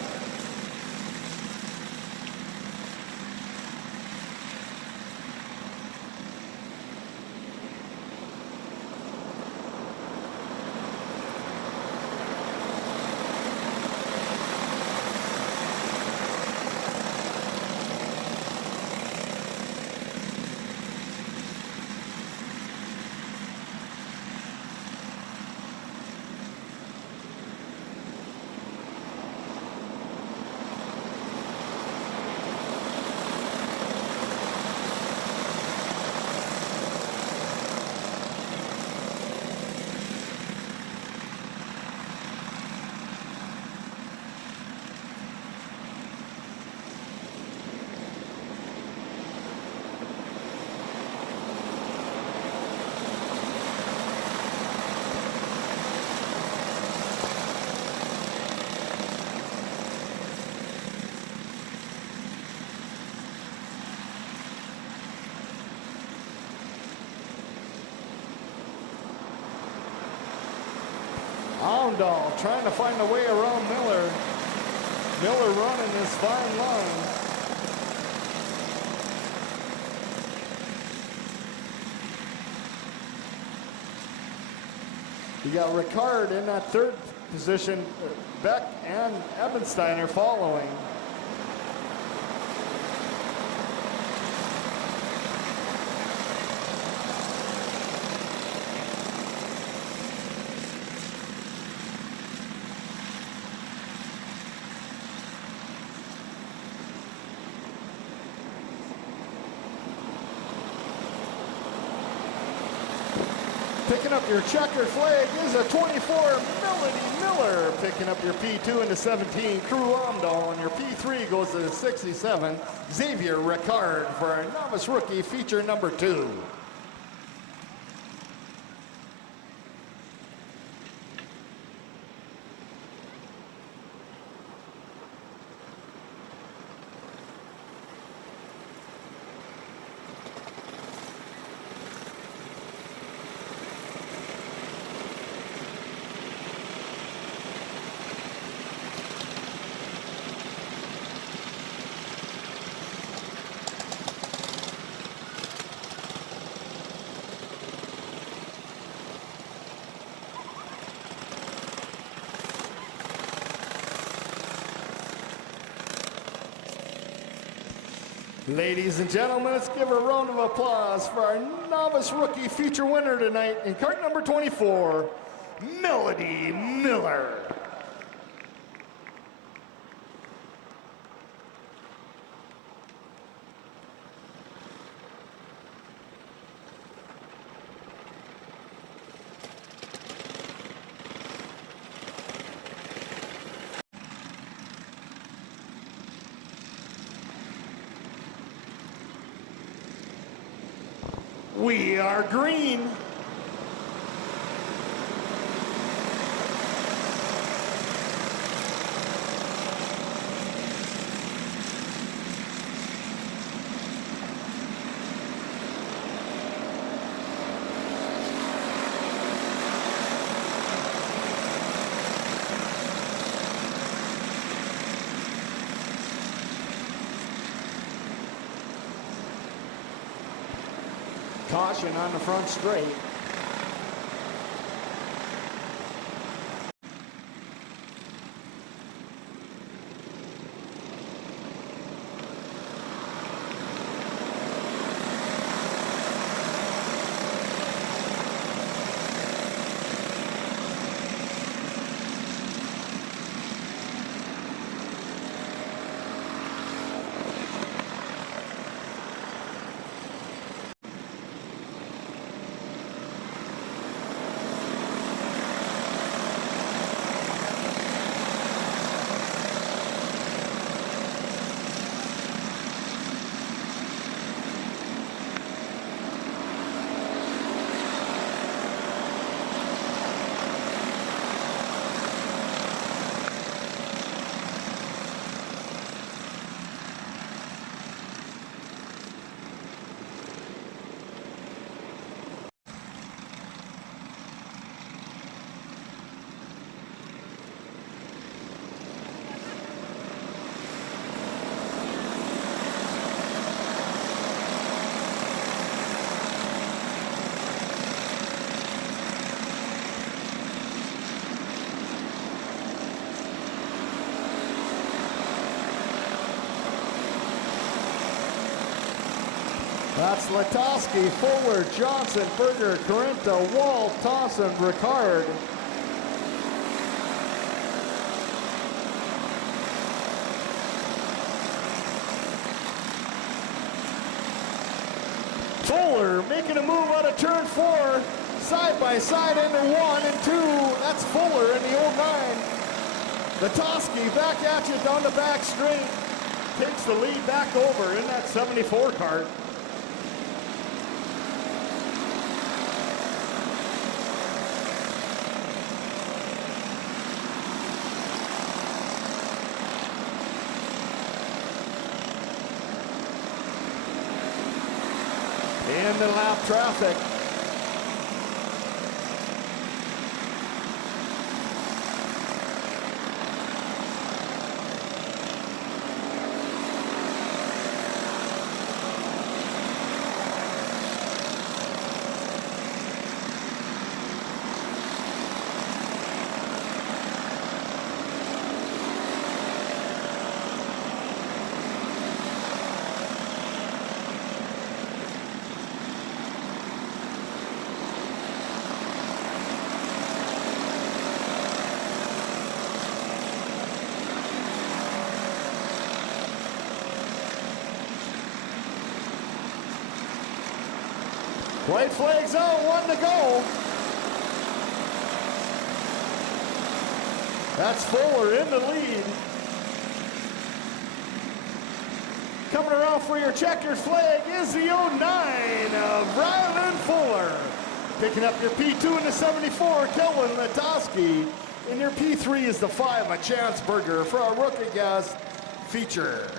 Amdahl trying to find a way around Miller. Miller running this fine line. You got Ricard in that third position, Beck and Ebensteiner following. Picking up your checkered flag is a 24, Melody Miller. Picking up your P2 into 17, Crew Amdahl. And your P3 goes to 67, Xavier Ricard for our novice rookie feature number 2. Ladies and gentlemen, let's give a round of applause for our novice rookie feature winner tonight in cart number 24, Melody Miller. We are green. Caution on the front straight. That's Latowski, Fuller, Johnson, Berger, Corinta, Wall, Thompson, Ricard. Fuller making a move out of turn 4, side by side into 1 and 2. That's Fuller in the 09. Latowski back at you down the back straight. Takes the lead back over in that 74 cart. In the lap traffic. White flags out, 1 to go. That's Fuller in the lead. Coming around for your checkered flag is the 09 of Rylan Fuller. Picking up your P2 in the 74, Kelvin Latowski. And your P3 is the 5 of Chance Berger for our rookie gas feature.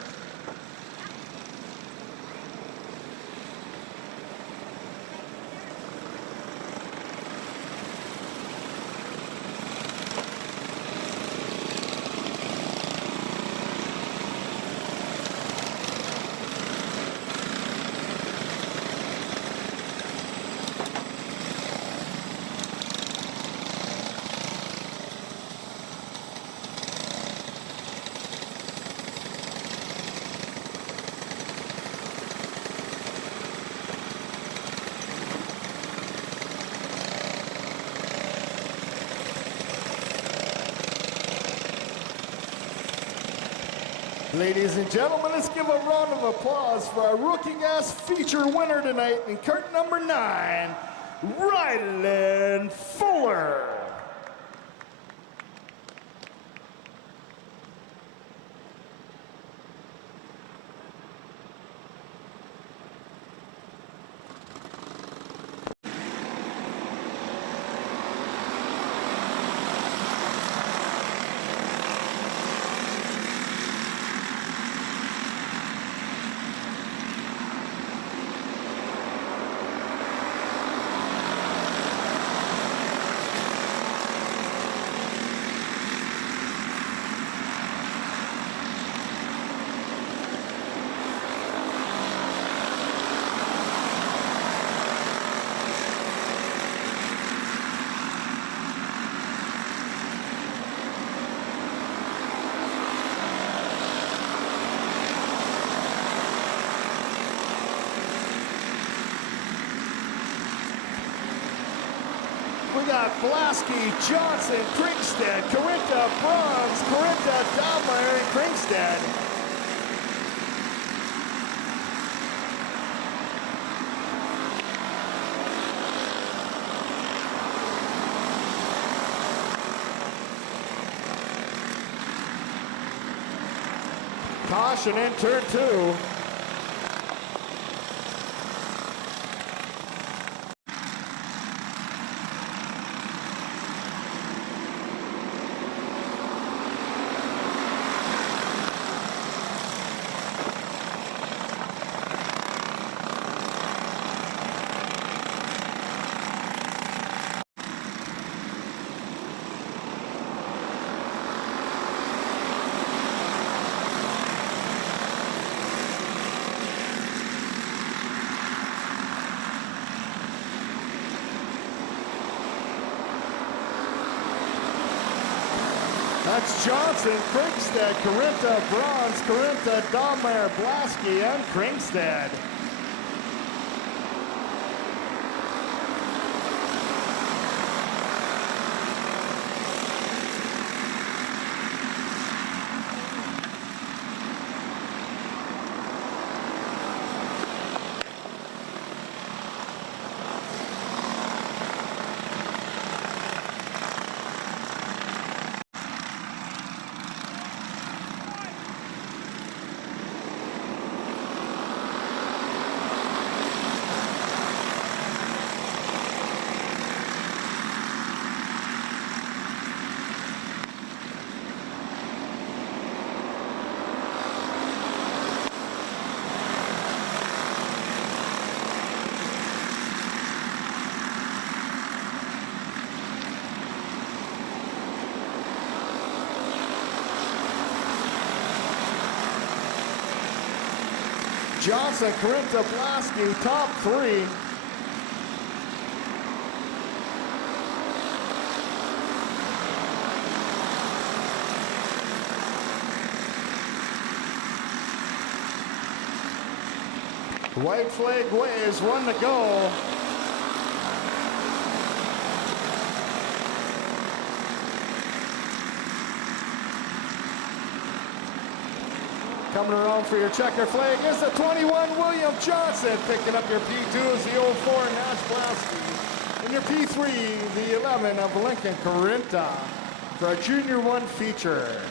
Ladies and gentlemen, let's give a round of applause for our Rookie Gas feature winner tonight in cart number 9, Rylan Fuller. We got Blasky, Johnson, Kringsted, Corinta, Bronze, Corinta, Dahlmeyer, and Kringsted. Caution in turn 2. That's Johnson, Kringsted, Corinta, Bronze, Corinta, Dahlmeyer, Blasky, and Kringsted. Johnson, Corinta, Blasky, top three. White flag waves, one to go. Coming around for your checker flag is the 21, William Johnson. Picking up your P2 is the 04, Nash Blasky. And your P3, the 11 of Lincoln Corinta for our Junior 1 feature.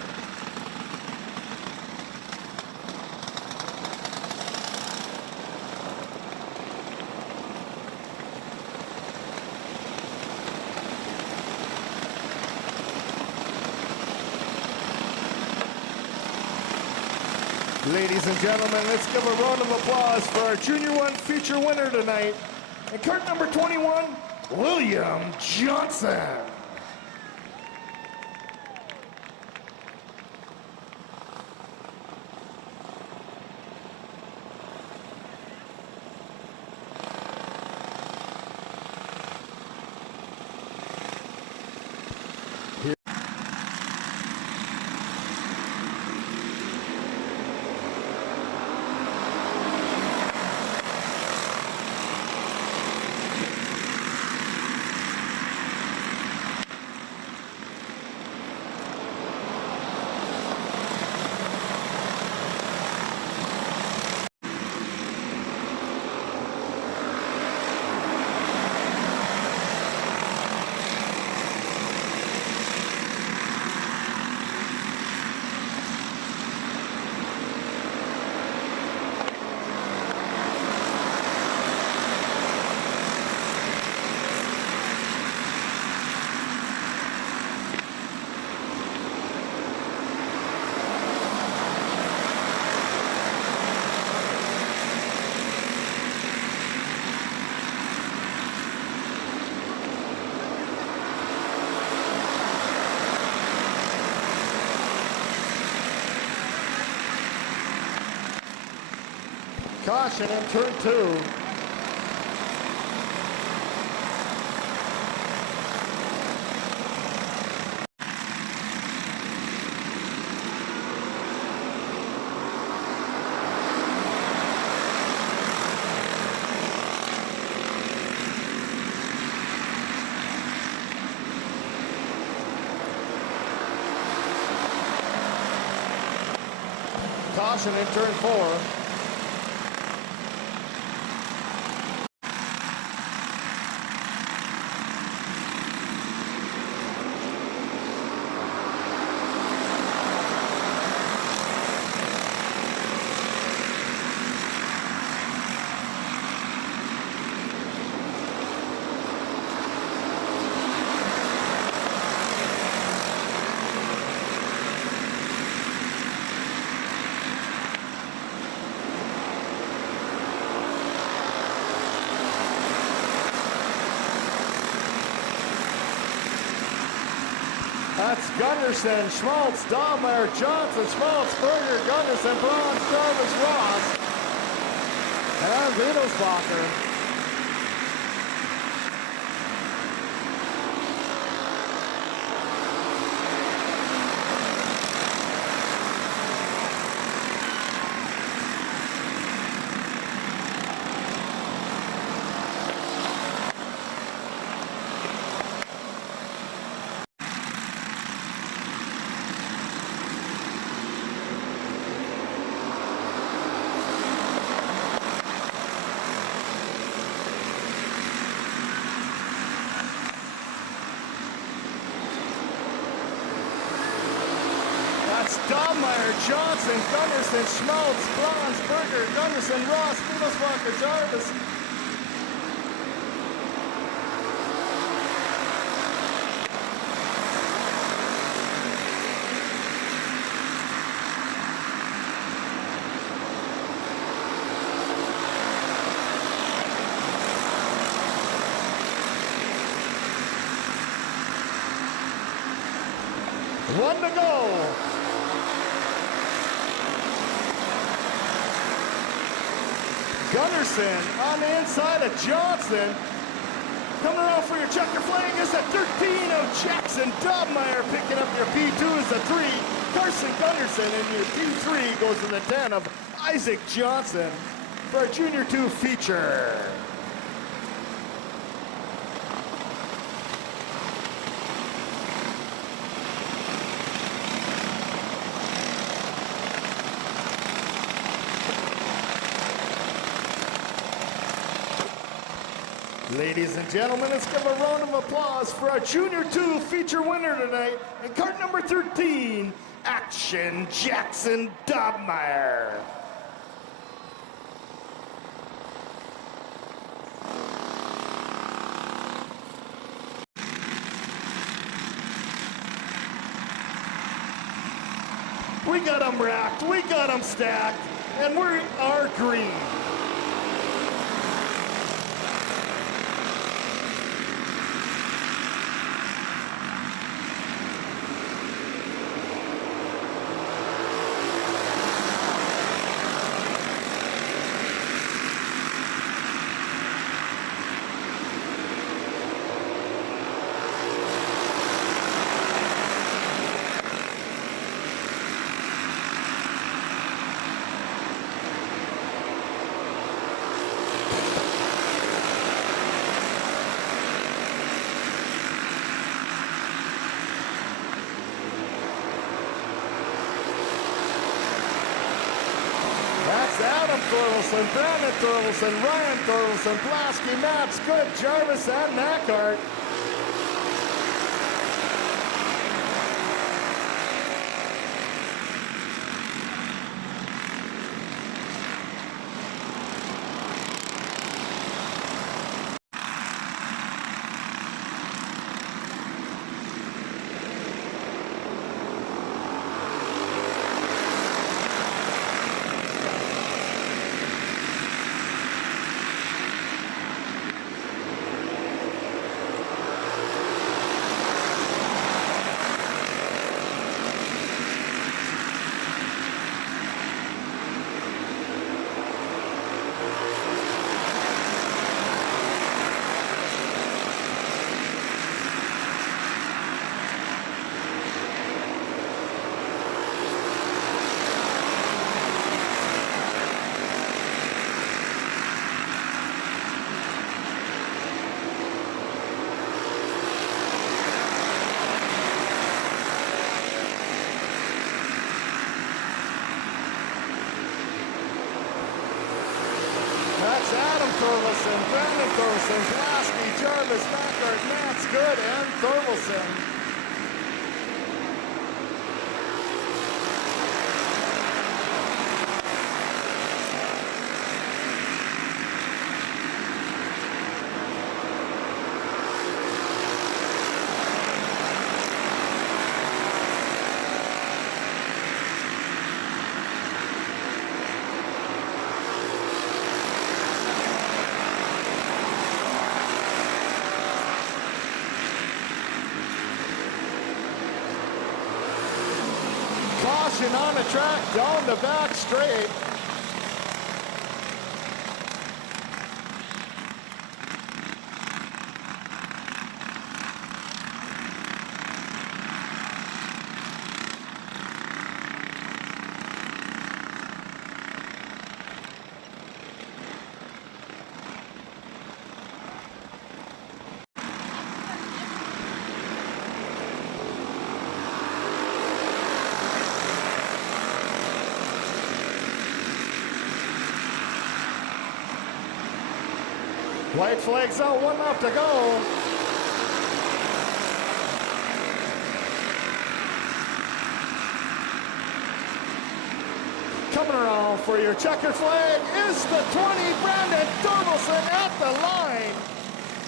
Ladies and gentlemen, let's give a round of applause for our Junior 1 feature winner tonight. And cart number 21, William Johnson. Caution in turn 2. Caution in turn 4. That's Gunderson, Schmaltz, Dahlmeyer, Johnson, Schmaltz, Berger, Gunderson, Braun, Jarvis, Ross, and Wittelsbacher. Dahlmeyer, Johnson, Gunderson, Schmaltz, Blons, Berger, Gunderson, Ross, Wittelsbacher, Jarvis. One to go. Gunnarsson on the inside of Johnson. Coming around for your checker flag is the 13 of Jackson Dobmeyer. Picking up your P2 is the 3, Carson Gunnarsson. And your P3 goes to the 10 of Isaac Johnson for a Junior 2 feature. Ladies and gentlemen, let's give a round of applause for our Junior 2 feature winner tonight in cart number 13, Action Jackson Dobmeyer. We got them racked, we got them stacked, and we are green. That's Adam Thorvaldsen, Brandon Thorvaldsen, Ryan Thorvaldsen, Blasky, Matt Good, Jarvis, and Mackart. That's Adam Thorvaldsen, Brandon Thorvaldsen, Blasky, Jarvis, Mackart, Nats Good, and Thorvaldsen. Caution on the track, down the back straight. White flags out, one lap to go. Coming around for your checker flag is the 20, Brandon Thorvaldsen at the line.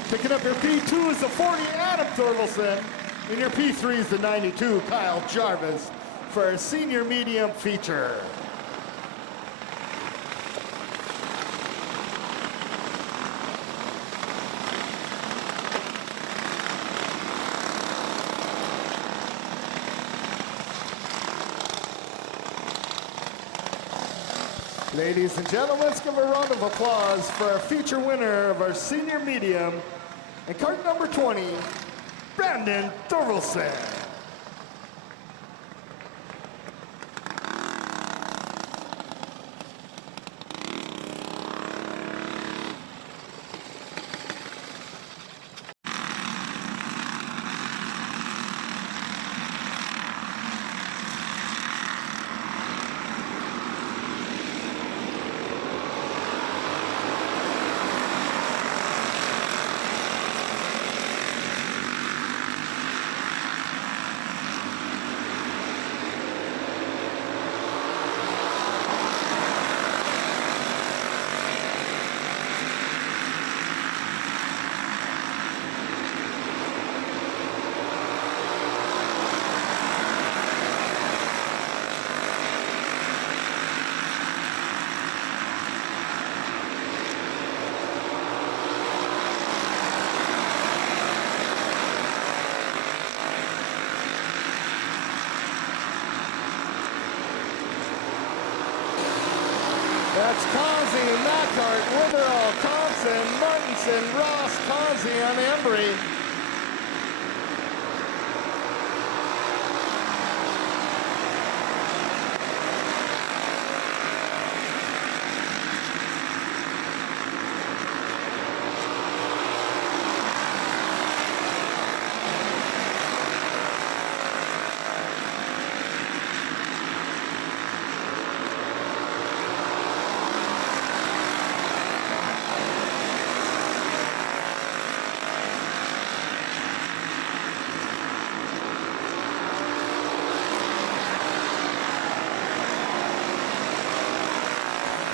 Picking up your P2 is the 40, Adam Thorvaldsen. And your P3 is the 92, Kyle Jarvis, for a senior medium feature. Ladies and gentlemen, let's give a round of applause for our feature winner of our senior medium and cart number 20, Brandon Thorvaldsen. That's Causey, Macart, Witherall, Thompson, Martinson, Ross, Causey on Embry.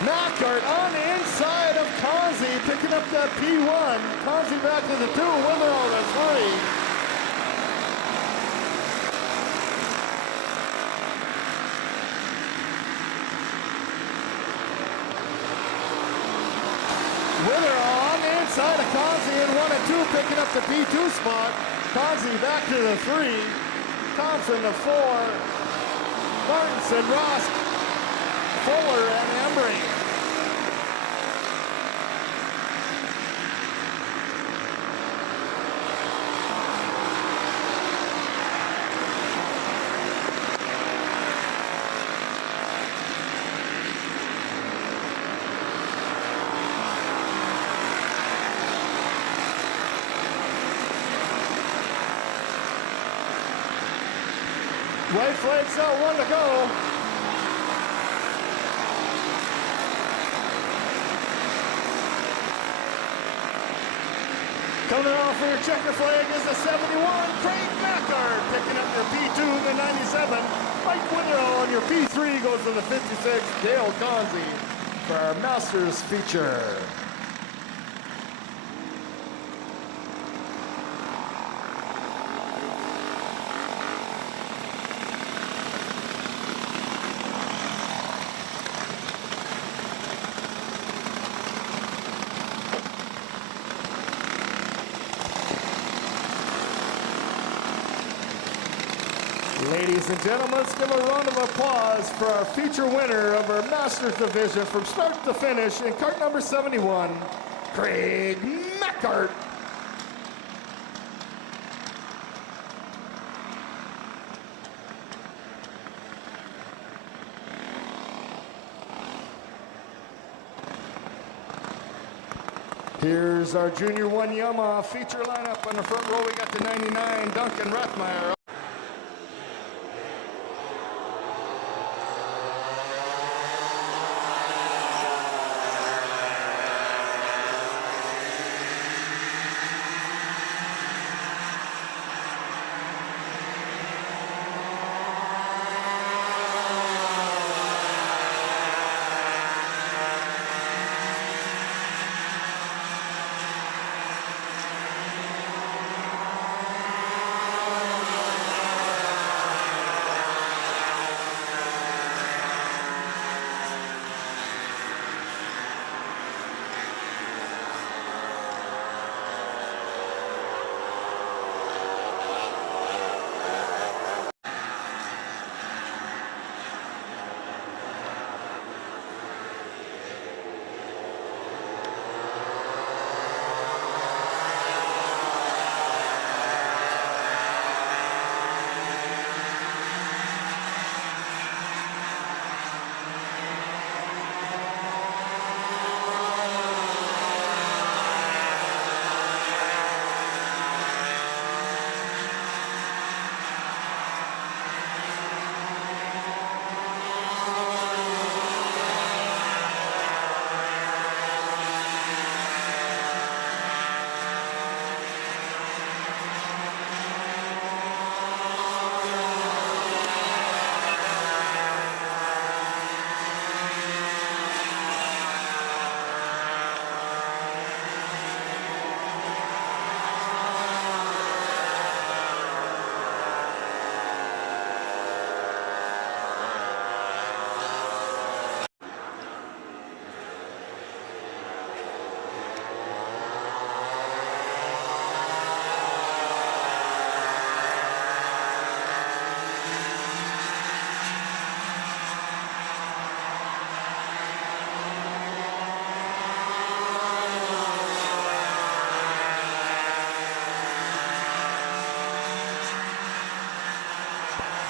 Macart on the inside of Causey, picking up that P1. Causey back to the 2, Witherall to 3. Witherall on the inside of Causey in 1 and 2, picking up the P2 spot. Causey back to the 3. Thompson to 4. Martinson, Ross, Fuller, and Embry. White flags out, 1 to go. Coming off for your checker flag is the 71, Craig Macart, picking up your P2, the 97. Mike Witherall on your P3 goes to the 56, Dale Causey for our Masters feature. Ladies and gentlemen, let's give a round of applause for our feature winner of our Masters Division from start to finish in cart number 71, Craig Macart. Here's our Junior 1 Yamaha feature lineup. On the front row, we got the 99, Duncan Rathmeyer.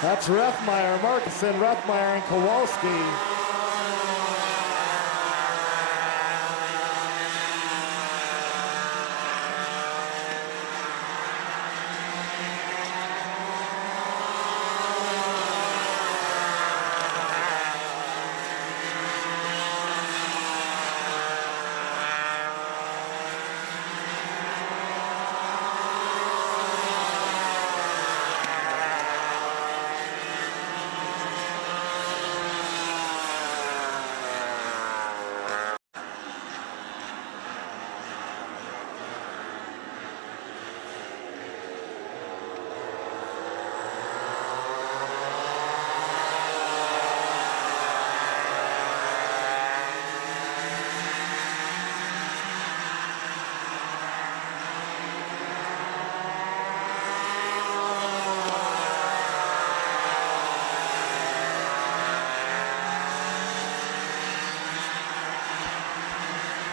That's Rethmeyer, Markusen, Rethmeyer, and Kowalski.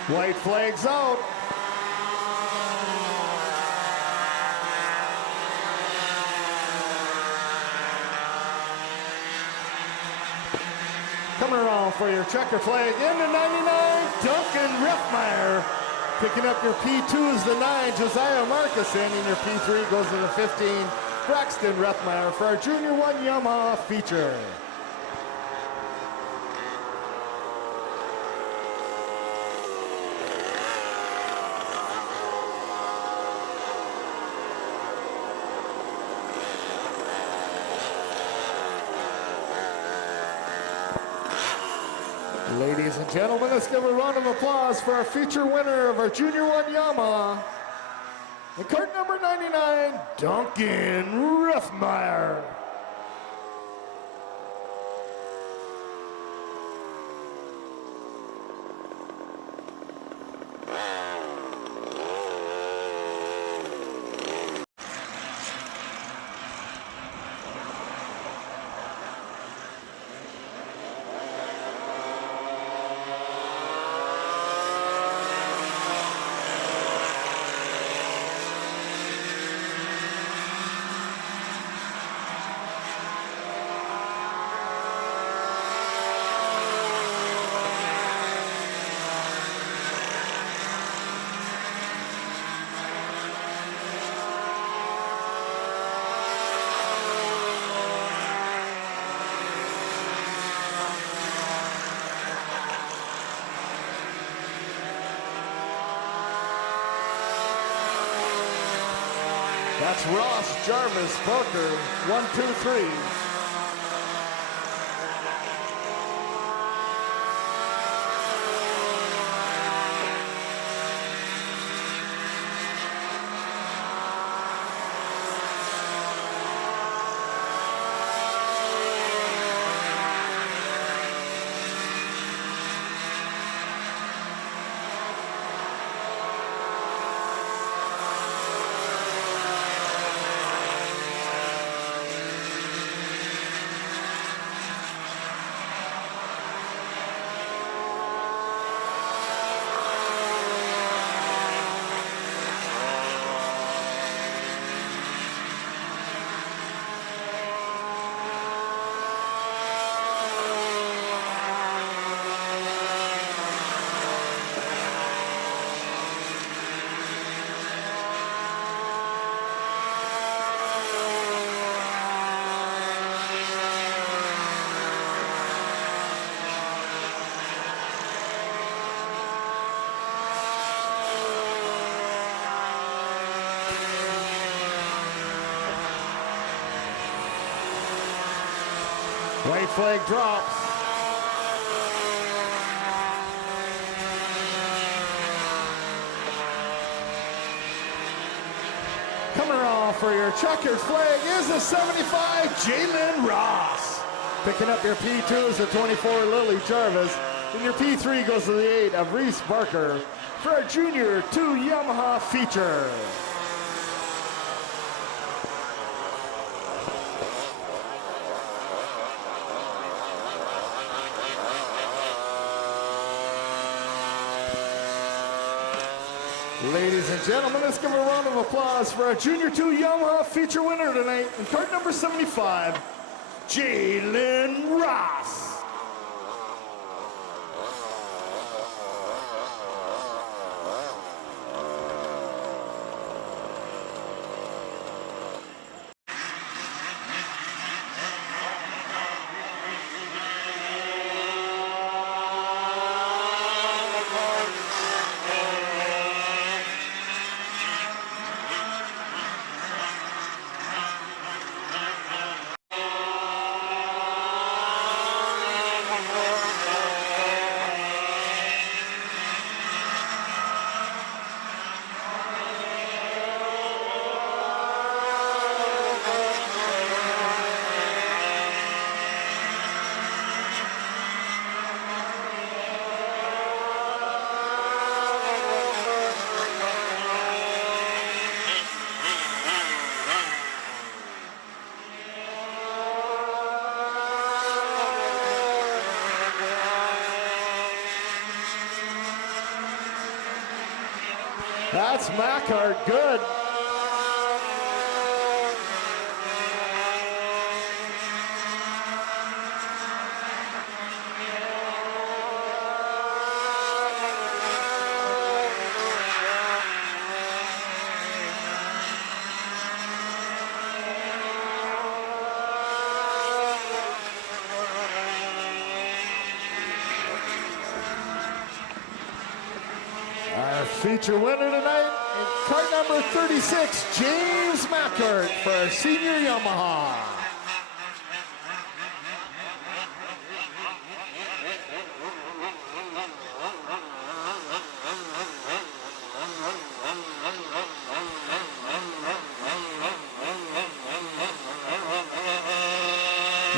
White flags out. Coming around for your checker flag in the 99, Duncan Rethmeyer. Picking up your P2 is the 9, Josiah Markusen, and your P3 goes to the 15, Braxton Rethmeyer for our Junior 1 Yamaha feature. Ladies and gentlemen, let's give a round of applause for our feature winner of our Junior 1 Yamaha. The cart number 99, Duncan Rethmeyer. That's Ross Jarvis Parker, 1, 2, 3. White flag drops. Coming around for your checkered flag is a 75, Jalen Ross. Picking up your P2 is a 24, Lily Jarvis. And your P3 goes to the 8 of Reese Barker for our Junior 2 Yamaha feature. Ladies and gentlemen, let's give a round of applause for our Junior 2 Yamaha feature winner tonight in cart number 75, Jalen Ross. That's Mackart, good. Our feature winner tonight in cart number 36, James Mackart for Senior Yamaha.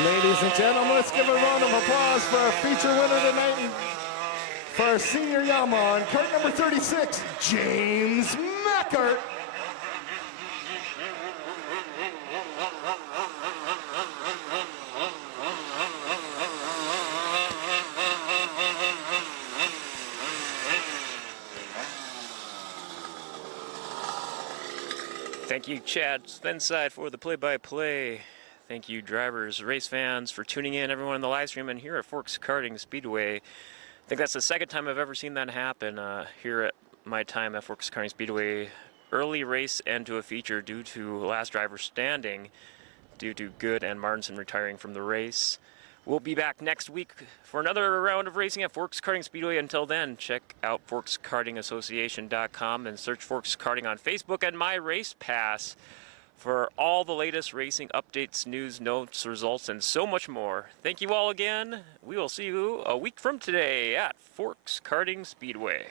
Ladies and gentlemen, let's give a round of applause for our feature winner tonight for our Senior Yamaha on cart number 36, James Mackart. Thank you, Chad Svenside, for the play-by-play. Thank you, drivers, race fans, for tuning in, everyone in the live stream, and here at Forks Karting Speedway. I think that's the second time I've ever seen that happen here at my time at Forks Karting Speedway. Early race end to a feature due to last driver standing, due to Good and Martinson retiring from the race. We'll be back next week for another round of racing at Forks Karting Speedway. Until then, check out ForksKartingAssociation.com and search Forks Karting on Facebook and My Race Pass for all the latest racing updates, news, notes, results, and so much more. Thank you all again. We will see you a week from today at Forks Karting Speedway.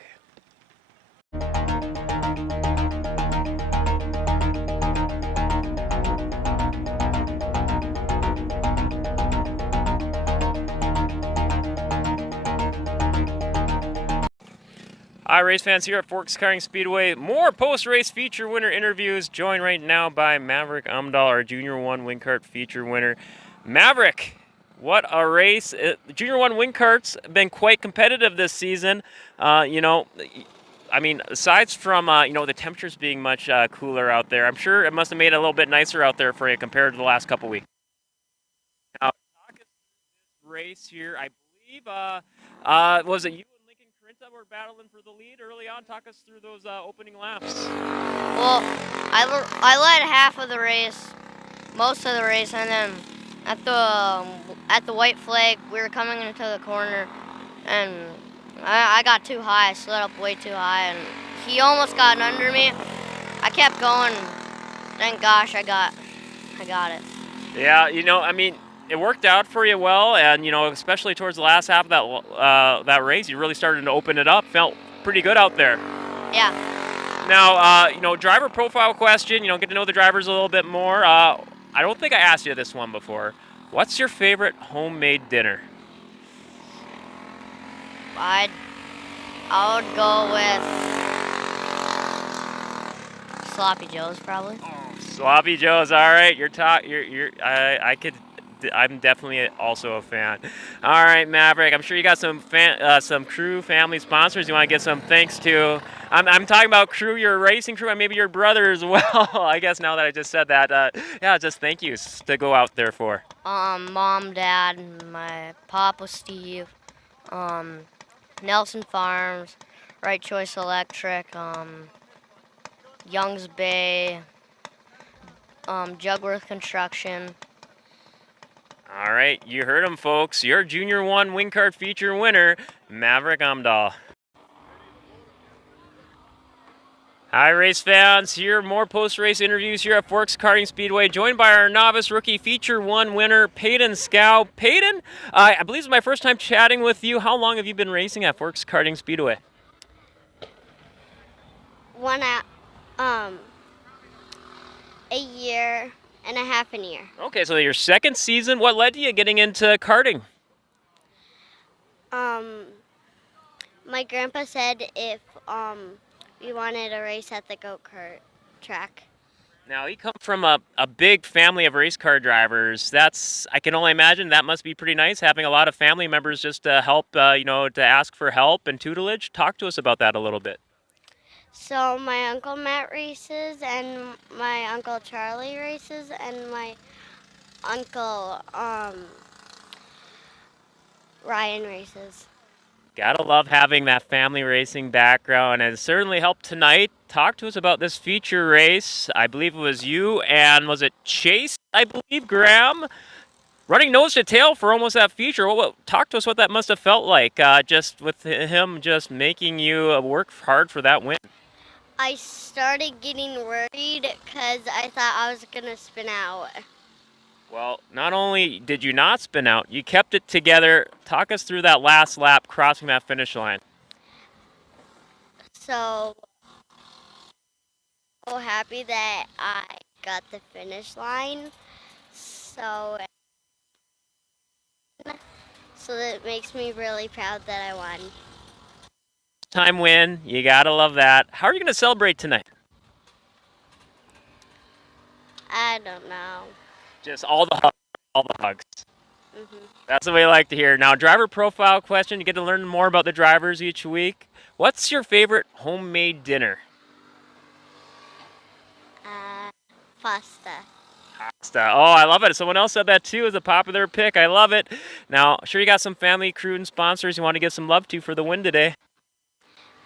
Hi, race fans here at Forks Karting Speedway. More post-race feature winner interviews. Joined right now by Maverick Umdahl, our Junior 1 Wing Kart feature winner. Maverick, what a race. Junior 1 Wing Kart's been quite competitive this season. Aside from, the temperatures being much cooler out there, I'm sure it must have made it a little bit nicer out there for you compared to the last couple weeks. Now, talk us through this race here. I believe, was it you? Were battling for the lead early on. Talk us through those opening laps. Well, I led half of the race, most of the race, and then at the white flag, we were coming into the corner, and I got too high. I slid up way too high, and he almost got under me. I kept going. Thank gosh, I got it. Yeah, it worked out for you well, and especially towards the last half of that race, you really started to open it up. Felt pretty good out there. Yeah. Now, driver profile question. Get to know the drivers a little bit more. I don't think I asked you this one before. What's your favorite homemade dinner? I would go with Sloppy Joe's probably. Sloppy Joe's, all right. I could I'm definitely also a fan. All right, Maverick. I'm sure you got some crew, family sponsors you want to give some thanks to. I'm talking about crew, your racing crew, and maybe your brother as well. I guess now that I just said that, yeah, just thank yous to go out there for. Mom, Dad, my Papa Steve, Nelson Farms, Right Choice Electric, Youngs Bay, Jugworth Construction. All right, you heard him, folks. Your Junior 1 Wing Kart feature winner, Maverick Amdahl. Hi, race fans. Here, more post-race interviews here at Forks Karting Speedway, joined by our novice rookie feature 1 winner, Peyton Scow. Peyton, I believe it's my first time chatting with you. How long have you been racing at Forks Karting Speedway? A year and a half a year. Okay, so your second season. What led to you getting into karting? My grandpa said if we wanted to race at the go-kart track. Now, you come from a big family of race car drivers. I can only imagine that must be pretty nice, having a lot of family members just to help, to ask for help and tutelage. Talk to us about that a little bit. So my Uncle Matt races, and my Uncle Charlie races, and my Uncle Ryan races. Gotta love having that family racing background, and it certainly helped tonight. Talk to us about this feature race. I believe it was you and was it Chase, I believe, Graham, running nose to tail for almost that feature. Talk to us what that must have felt like, just with him just making you work hard for that win. I started getting worried because I thought I was going to spin out. Well, not only did you not spin out, you kept it together. Talk us through that last lap crossing that finish line. So happy that I got the finish line. So that makes me really proud that I won. Time win, you gotta love that. How are you gonna celebrate tonight? I don't know. Just all the hugs. Mm-hmm. That's what we like to hear. Now, driver profile question. You get to learn more about the drivers each week. What's your favorite homemade dinner? Pasta. Pasta. Oh, I love it. Someone else said that too as a popular pick. I love it. Now, sure you got some family, crew, and sponsors you want to give some love to for the win today.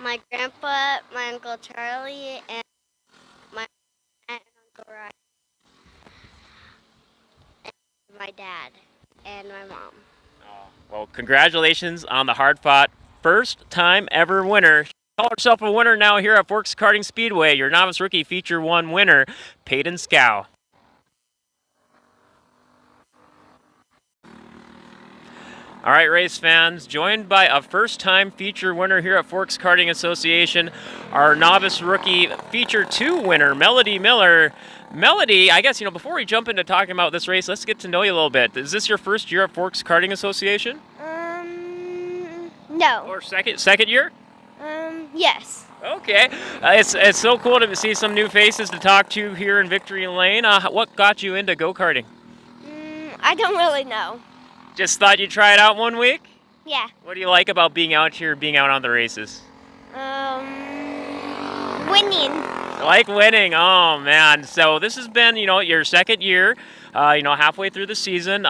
My grandpa, my Uncle Charlie, and my aunt and Uncle Ryan. And my dad and my mom. Oh, well, congratulations on the hard-fought first time ever winner. Call yourself a winner now here at Forks Karting Speedway. Your novice rookie feature 1 winner, Peyton Scow. All right, race fans, joined by a first-time feature winner here at Forks Karting Association, our novice rookie feature 2 winner, Melody Miller. Melody, I guess, before we jump into talking about this race, let's get to know you a little bit. Is this your first year at Forks Karting Association? No. Or second year? Yes. Okay. It's so cool to see some new faces to talk to here in Victory Lane. What got you into go-karting? I don't really know. Just thought you'd try it out one week? Yeah. What do you like about being out here, being out on the races? Winning. I like winning. Oh, man. So this has been, your second year, halfway through the season.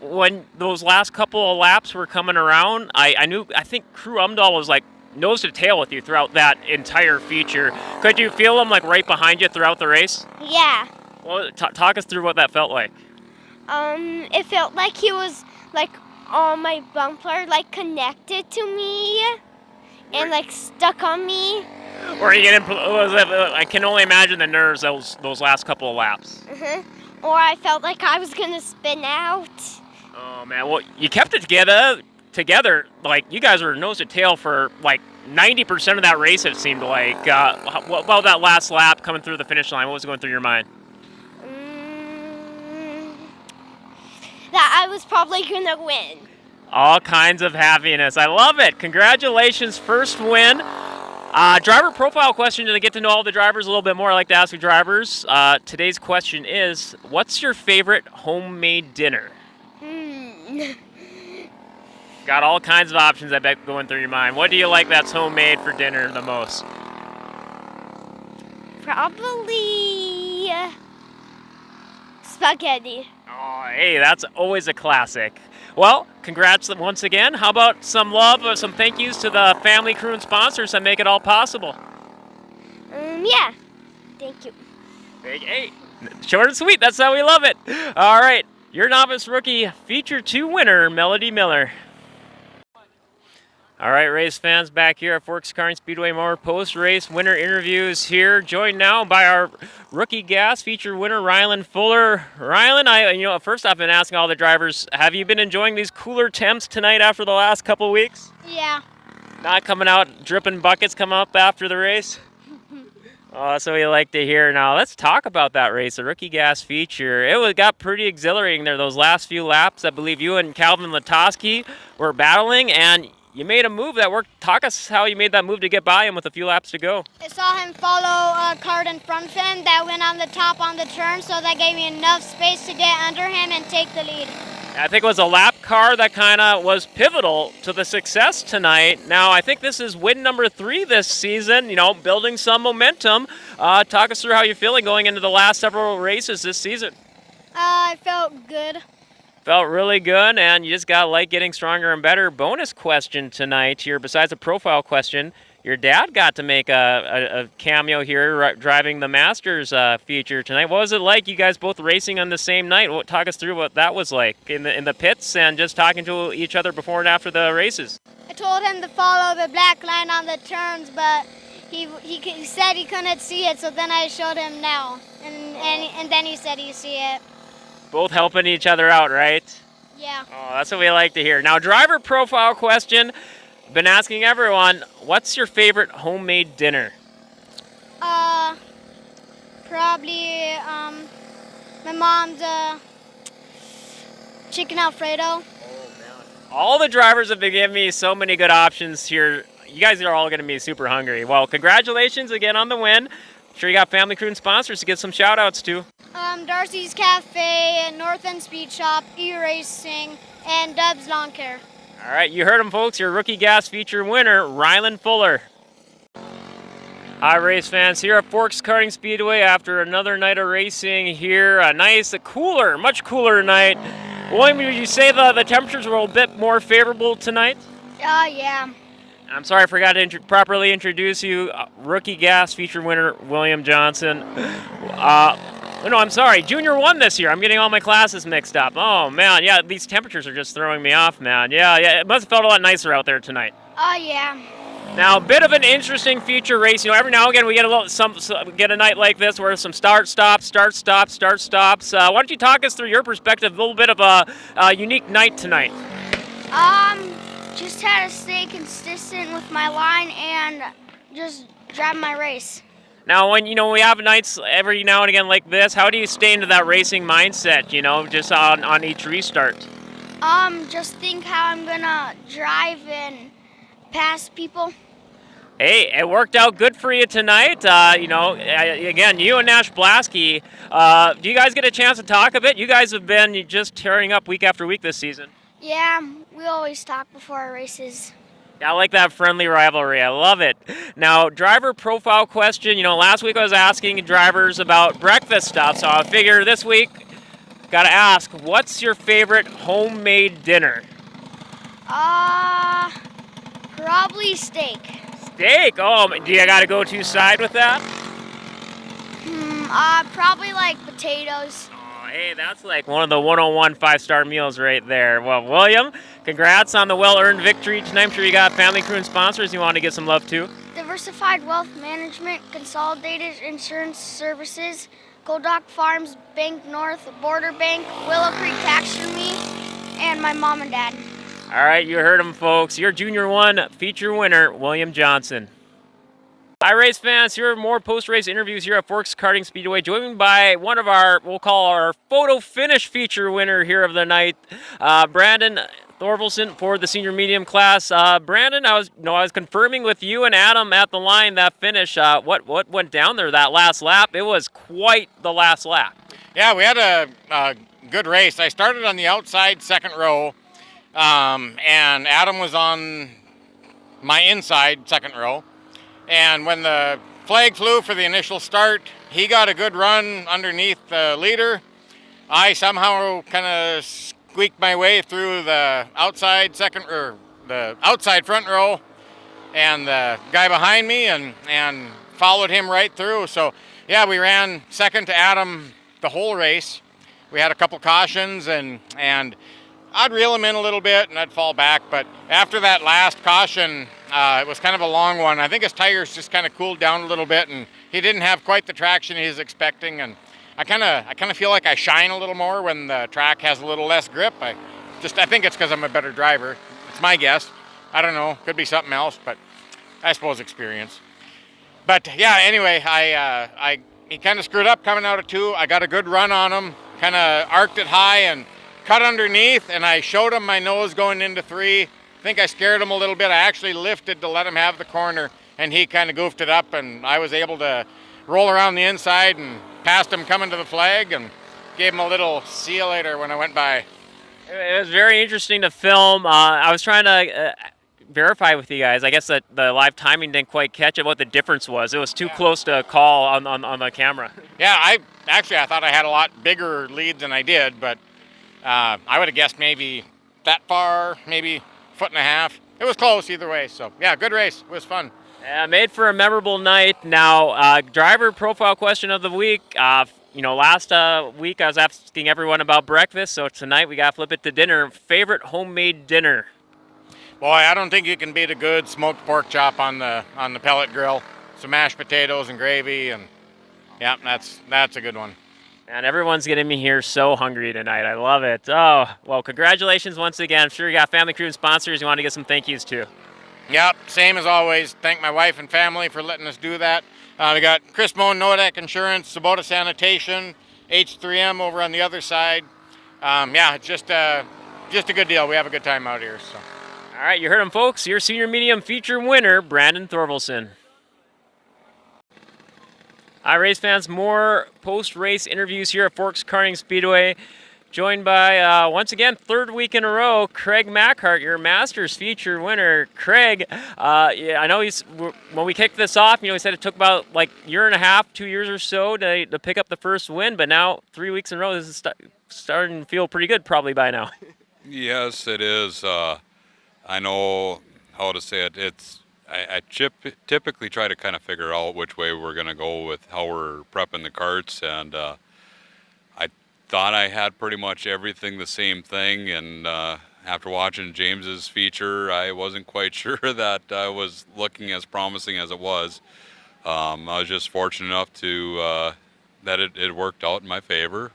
When those last couple of laps were coming around, I think Crew Amdahl was like nose to tail with you throughout that entire feature. Could you feel him like right behind you throughout the race? Yeah. Well, talk us through what that felt like. It felt like he was like on my bumper, like connected to me and like stuck on me. Or you get I can only imagine the nerves those last couple of laps. Or I felt like I was gonna spin out. Oh man, well you kept it together. Like you guys were nose to tail for like 90% of that race. It seemed like. What about that last lap coming through the finish line? What was going through your mind? That I was probably gonna win. All kinds of happiness. I love it. Congratulations, first win. Driver profile question to get to know all the drivers a little bit more. I like to ask the drivers. Today's question is, what's your favorite homemade dinner? Got all kinds of options, I bet, going through your mind. What do you like that's homemade for dinner the most? Probably spaghetti. Oh, hey, that's always a classic. Well, congrats once again. How about some love or some thank yous to the family, crew, and sponsors that make it all possible? Yeah. Thank you. Hey, short and sweet. That's how we love it. All right, your novice rookie feature 2 winner, Melody Miller. All right, race fans, back here at Forks Karting Speedway, more post-race winner interviews here. Joined now by our rookie gas feature winner, Rylan Fuller. Rylan, first I've been asking all the drivers, have you been enjoying these cooler temps tonight after the last couple weeks? Yeah. Not coming out dripping buckets come up after the race? Oh, that's what we like to hear. Now, let's talk about that race, the rookie gas feature. Got pretty exhilarating there, those last few laps. I believe you and Calvin Latosky were battling, and you made a move that worked. Talk us how you made that move to get by him with a few laps to go. I saw him follow a cart in front of him that went on the top on the turn, so that gave me enough space to get under him and take the lead. I think it was a lap car that kind of was pivotal to the success tonight. Now, I think this is win number 3 this season, building some momentum. Talk us through how you're feeling going into the last several races this season. I felt good. Felt really good, and you just got like getting stronger and better. Bonus question tonight here, besides a profile question, your dad got to make a cameo here driving the Masters feature tonight. What was it like, you guys both racing on the same night? Talk us through what that was like in the pits and just talking to each other before and after the races. I told him to follow the black line on the turns, but he said he couldn't see it, so then I showed him now, and then he said he see it. Both helping each other out, right? Yeah. Oh, that's what we like to hear. Now, driver profile question. Been asking everyone, what's your favorite homemade dinner? Probably my mom's chicken Alfredo. All the drivers have been giving me so many good options here. You guys are all going to be super hungry. Well, congratulations again on the win. I'm sure you got family, crew, and sponsors to get some shout-outs to. Darcy's Cafe, North End Speed Shop, E-Racing, and Dub's Lawn Care. All right, you heard him, folks. Your rookie gas feature winner, Rylan Fuller. Hi, race fans. Here at Forks Karting Speedway after another night of racing here. A nice, much cooler night. William, would you say the temperatures were a bit more favorable tonight? Yeah. I'm sorry I forgot to properly introduce you. Rookie gas feature winner, William Johnson. No, I'm sorry. Junior 1 this year. I'm getting all my classes mixed up. Oh, man. Yeah, these temperatures are just throwing me off, man. Yeah. It must have felt a lot nicer out there tonight. Yeah. Now, a bit of an interesting feature race. Every now and again we get get a night like this where some start stops. Why don't you talk us through your perspective? A little bit of a unique night tonight. Just had to stay consistent with my line and just drive my race. Now, when we have nights every now and again like this, how do you stay into that racing mindset? Just on each restart. Just think how I'm gonna drive and pass people. Hey, it worked out good for you tonight. Again, you and Nash Blasky. Do you guys get a chance to talk a bit? You guys have been just tearing up week after week this season. Yeah, we always talk before our races. I like that friendly rivalry. I love it. Now, driver profile question. Last week I was asking drivers about breakfast stuff, so I figure this week, got to ask, what's your favorite homemade dinner? Probably steak. Steak? Oh, do you got to go to side with that? Probably like potatoes. Hey, that's like one of the 101 5-star meals right there. Well, William, congrats on the well-earned victory tonight. I'm sure you got family, crew, and sponsors you want to get some love to. Diversified Wealth Management, Consolidated Insurance Services, Goldock Farms, Bank North, Border Bank, Willow Creek Taxidermy, and my mom and dad. All right, you heard them, folks. Your Junior 1 feature winner, William Johnson. Hi, race fans. Here are more post-race interviews here at Forks Karting Speedway, joined by one of we'll call our photo finish feature winner here of the night, Brandon Thorvalson for the senior medium class. Brandon, I was confirming with you and Adam at the line that finish. What went down there that last lap? It was quite the last lap. Yeah, we had a good race. I started on the outside second row, and Adam was on my inside second row. And when the flag flew for the initial start, he got a good run underneath the leader. I somehow kind of squeaked my way through the outside the outside front row, and the guy behind me, and followed him right through. So yeah, we ran second to Adam the whole race. We had a couple cautions, and I'd reel him in a little bit and I'd fall back. But after that last caution, it was kind of a long one. I think his tires just kind of cooled down a little bit, and he didn't have quite the traction he was expecting. And I kind of feel like I shine a little more when the track has a little less grip. I think it's because I'm a better driver. It's my guess. I don't know. Could be something else, but I suppose experience. But yeah, anyway, he kind of screwed up coming out of 2. I got a good run on him, kind of arced it high and cut underneath, and I showed him my nose going into 3. I think I scared him a little bit. I actually lifted to let him have the corner, and he kind of goofed it up, and I was able to roll around the inside and passed him coming to the flag and gave him a little see you later when I went by. It was very interesting to film. I was trying to verify with you guys. I guess that the live timing didn't quite catch it, what the difference was. It was too close to call on the camera. Yeah, I thought I had a lot bigger lead than I did, but I would have guessed maybe that far, maybe 1.5 feet. It was close either way. So yeah, good race. It was fun. Made for a memorable night. Now, driver profile question of the week. Last week I was asking everyone about breakfast, so tonight we got to flip it to dinner. Favorite homemade dinner? Boy, I don't think you can beat a good smoked pork chop on the pellet grill. Some mashed potatoes and gravy, and yeah, that's a good one. And everyone's getting me here so hungry tonight. I love it. Oh, well, congratulations once again. I'm sure you got family, crew, and sponsors you want to get some thank yous to. Yep, same as always. Thank my wife and family for letting us do that. We got Chris Moan, Nodak Insurance, Sabota Sanitation, H3M over on the other side. It's just a good deal. We have a good time out here. So. All right, you heard him, folks. Your senior medium feature winner, Brandon Thorvaldson. Hi, race fans. More post-race interviews here at Forks Karting Speedway. Joined by, once again, third week in a row, Craig Mackhart, your Masters feature winner. Craig, I know when we kicked this off, he said it took about like 1.5 years, 2 years or so to pick up the first win, but now 3 weeks in a row, this is starting to feel pretty good probably by now. Yes, it is. I know how to say it. I typically try to kind of figure out which way we're going to go with how we're prepping the karts, and I thought I had pretty much everything the same thing, and after watching James's feature, I wasn't quite sure that I was looking as promising as it was. I was just fortunate enough to that it worked out in my favor.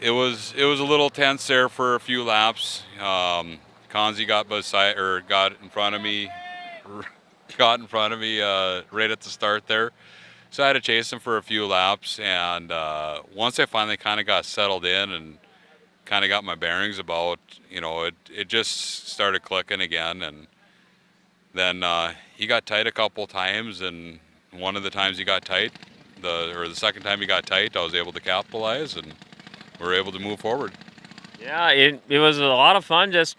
It was a little tense there for a few laps. Kanzi got in front of me right at the start there. So I had to chase him for a few laps, and once I finally kind of got settled in and kind of got my bearings about, it just started clicking again. And then he got tight a couple times, and one of the times he got tight, the second time he got tight, I was able to capitalize, and we were able to move forward. Yeah, it was a lot of fun just,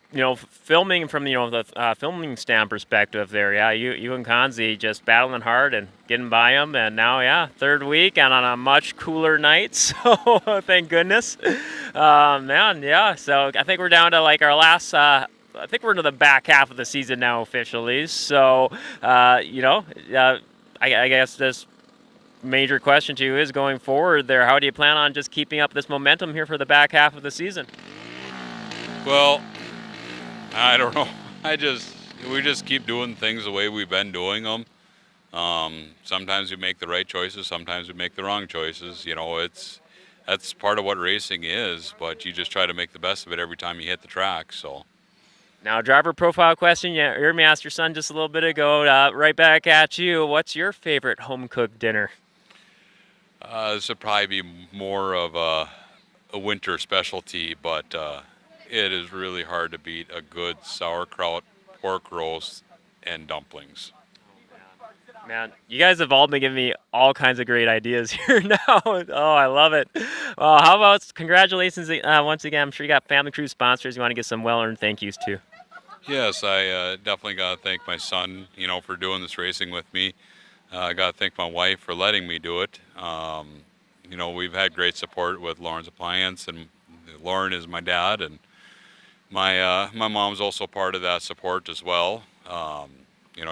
filming from, the filming stand perspective there. Yeah, you and Kanzi just battling hard and getting by them. And now, third week and on a much cooler night. So thank goodness. So I think we're down to like our last, I think we're into the back half of the season now officially. So, I guess this major question to you is going forward there, how do you plan on just keeping up this momentum here for the back half of the season? Well, I don't know. We just keep doing things the way we've been doing them. Sometimes we make the right choices, sometimes we make the wrong choices. That's part of what racing is, but you just try to make the best of it every time you hit the track. So. Now, driver profile question. You heard me ask your son just a little bit ago. Right back at you. What's your favorite home-cooked dinner? This would probably be more of a winter specialty, but it is really hard to beat a good sauerkraut, pork roast, and dumplings. Man, you guys have all been giving me all kinds of great ideas here now. Oh, I love it. Well, how about congratulations once again. I'm sure you got family crew sponsors. You want to get some well-earned thank yous too. Yes, I definitely got to thank my son, for doing this racing with me. I got to thank my wife for letting me do it. We've had great support with Lauren's Appliance, and Lauren is my dad, and my mom's also part of that support as well.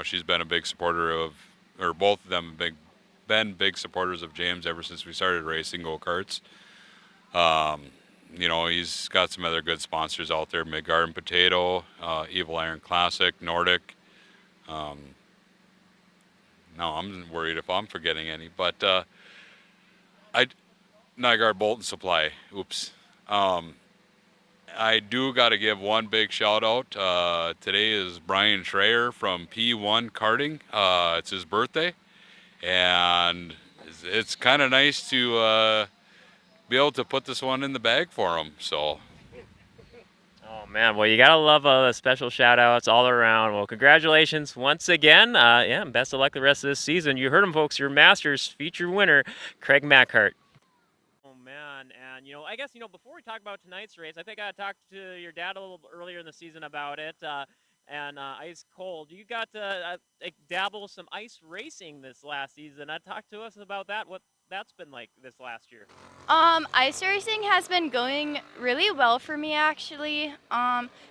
She's been a big supporter of, or both of them been big supporters of James ever since we started racing go-karts. He's got some other good sponsors out there: Midgard and Potato, Evil Iron Classic, Nordic. Now I'm worried if I'm forgetting any, but Nygaard Bolt and Supply. Oops. I do got to give one big shout out. Today is Brian Schreier from P1 Karting. It's his birthday, and it's kind of nice to be able to put this one in the bag for him. So. Oh man, well you gotta love the special shout outs all around. Well, congratulations once again. Yeah, and best of luck the rest of this season. You heard him, folks. Your Masters feature winner, Craig Mackhart. Oh man, and I guess before we talk about tonight's race, I think I talked to your dad a little earlier in the season about it. And ice cold. You got to dabble some ice racing this last season. Talk to us about that. What that's been like this last year. Ice racing has been going really well for me actually.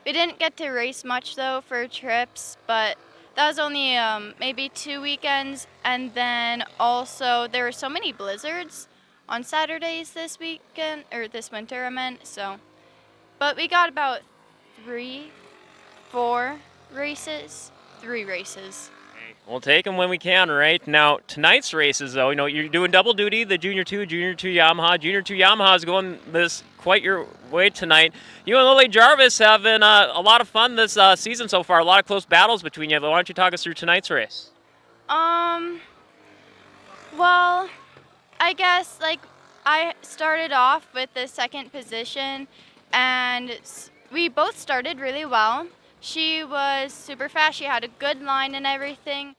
We didn't get to race much though for trips, but that was only maybe 2 weekends, and then also there were so many blizzards on Saturdays this weekend, or this winter I meant, so. But we got about 3 races. We'll take them when we can, right? Now, tonight's races, though, you're doing double duty, the Junior 2 Yamaha. Junior 2 Yamaha is going this quite your way tonight. You and Lily Jarvis having a lot of fun this season so far, a lot of close battles between you. Why don't you talk us through tonight's race? Well, I guess, I started off with the second position, and we both started really well. She was super fast. She had a good line and everything.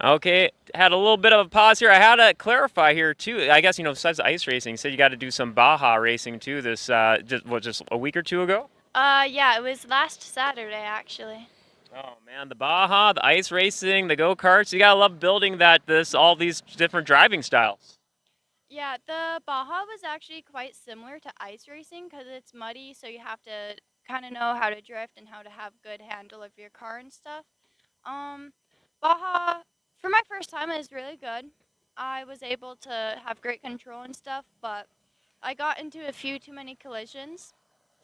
Okay, had a little bit of a pause here. I had to clarify here, too. I guess, besides ice racing, you said you got to do some Baja racing, too, this, just a week or two ago? Yeah, it was last Saturday, actually. Oh, man, the Baja, the ice racing, the go-karts. You got to love building all these different driving styles. Yeah, the Baja was actually quite similar to ice racing because it's muddy, so you have to kind of know how to drift and how to have good handle of your car and stuff. Baja, for my first time, is really good. I was able to have great control and stuff, but I got into a few too many collisions,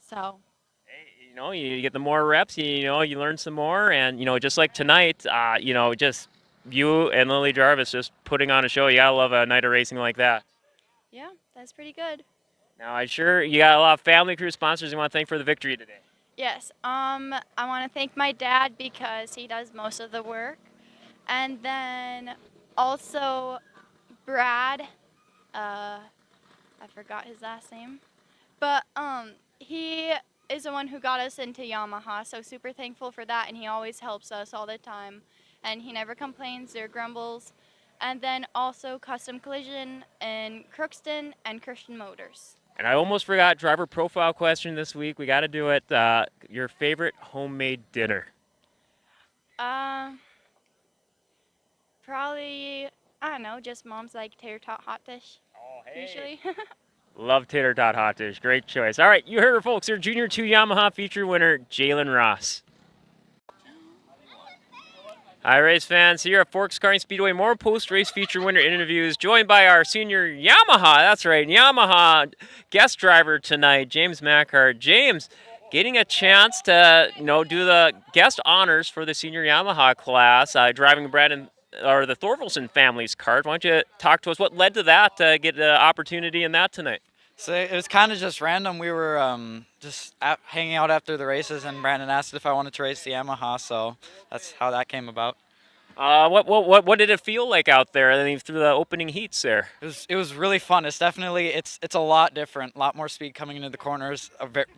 so. Hey, you get the more reps, you learn some more, and, just like tonight, just you and Lily Jarvis just putting on a show. You got to love a night of racing like that. Yeah, that's pretty good. Now, I'm sure you got a lot of family crew sponsors you want to thank for the victory today. Yes, I want to thank my dad because he does most of the work. And then also Brad, I forgot his last name, but he is the one who got us into Yamaha, so super thankful for that, and he always helps us all the time, and he never complains or grumbles. And then also Custom Collision in Crookston and Christian Motors. And I almost forgot driver profile question this week. We got to do it. Your favorite homemade dinner? Probably, I don't know, just mom's tater tot hot dish. Oh, hey. Usually. Love tater tot hot dish. Great choice. All right, you heard her, folks. Your Junior 2 Yamaha feature winner, Jalen Ross. Hi, race fans. Here at Forks Karting Speedway, more post-race feature winner interviews, joined by our senior Yamaha, that's right, Yamaha guest driver tonight, James Mackhart. James, getting a chance to, do the guest honors for the senior Yamaha class, driving the Thorvaldsen family's kart. Why don't you talk to us? What led to that, to get the opportunity in that tonight? So it was kind of just random. We were just hanging out after the races, and Brandon asked if I wanted to race the Yamaha, so that's how that came about. What did it feel like out there? I mean, through the opening heats there. It was really fun. It's definitely it's a lot different, a lot more speed coming into the corners.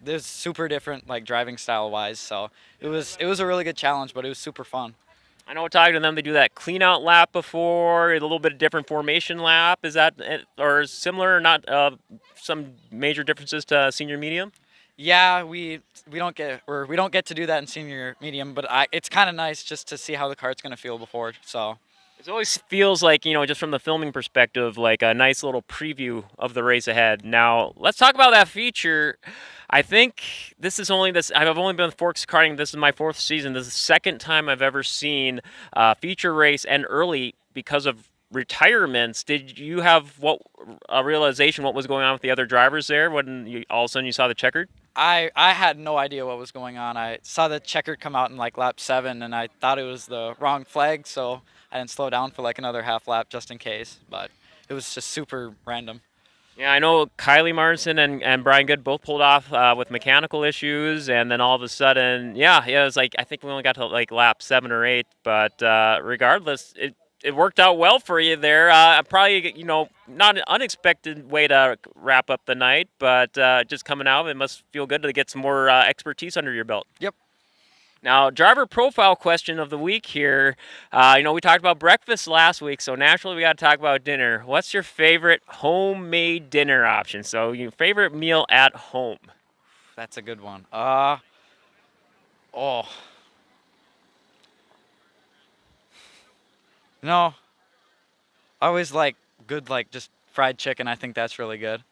It's super different, driving style wise. So it was a really good challenge, but it was super fun. I know talking to them, they do that clean out lap before, a little bit of different formation lap. Is that or similar or not? Some major differences to senior medium? Yeah, we don't get to do that in senior medium, but it's kind of nice just to see how the kart's gonna feel before. So It always feels like, just from the filming perspective, like a nice little preview of the race ahead. Now, let's talk about that feature. I think I've only been with Forks Karting. This is my 4th season. This is the second time I've ever seen a feature race end early because of retirements. Did you have a realization what was going on with the other drivers there when all of a sudden you saw the checkered? I had no idea what was going on. I saw the checkered come out in like lap 7, and I thought it was the wrong flag, so I didn't slow down for like another half lap just in case. But it was just super random. Yeah, I know Kylie Martinson and Brian Good both pulled off with mechanical issues, and then all of a sudden, it was like I think we only got to like lap 7 or 8, but regardless, it worked out well for you there. Probably not an unexpected way to wrap up the night, but just coming out, it must feel good to get some more expertise under your belt. Yep. Now, driver profile question of the week here. We talked about breakfast last week, so naturally we got to talk about dinner. What's your favorite homemade dinner option? So your favorite meal at home? That's a good one. No, I always like good, like just fried chicken. I think that's really good.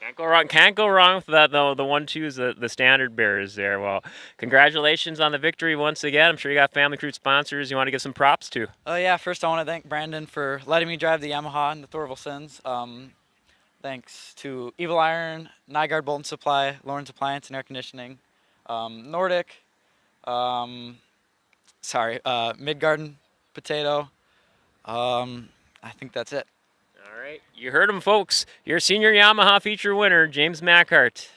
Can't go wrong. Can't go wrong with that though. The 1-2 is the standard bearers there. Well, congratulations on the victory once again. I'm sure you got family crew sponsors you want to give some props to. Oh yeah, first I want to thank Brandon for letting me drive the Yamaha and the Thorvaldsons. Thanks to Evil Iron, Nygaard Bolt and Supply, Lawrence Appliance and Air Conditioning, Nordic, Midgarden Potato. I think that's it. All right, you heard him, folks. Your senior Yamaha feature winner, James Mackhart.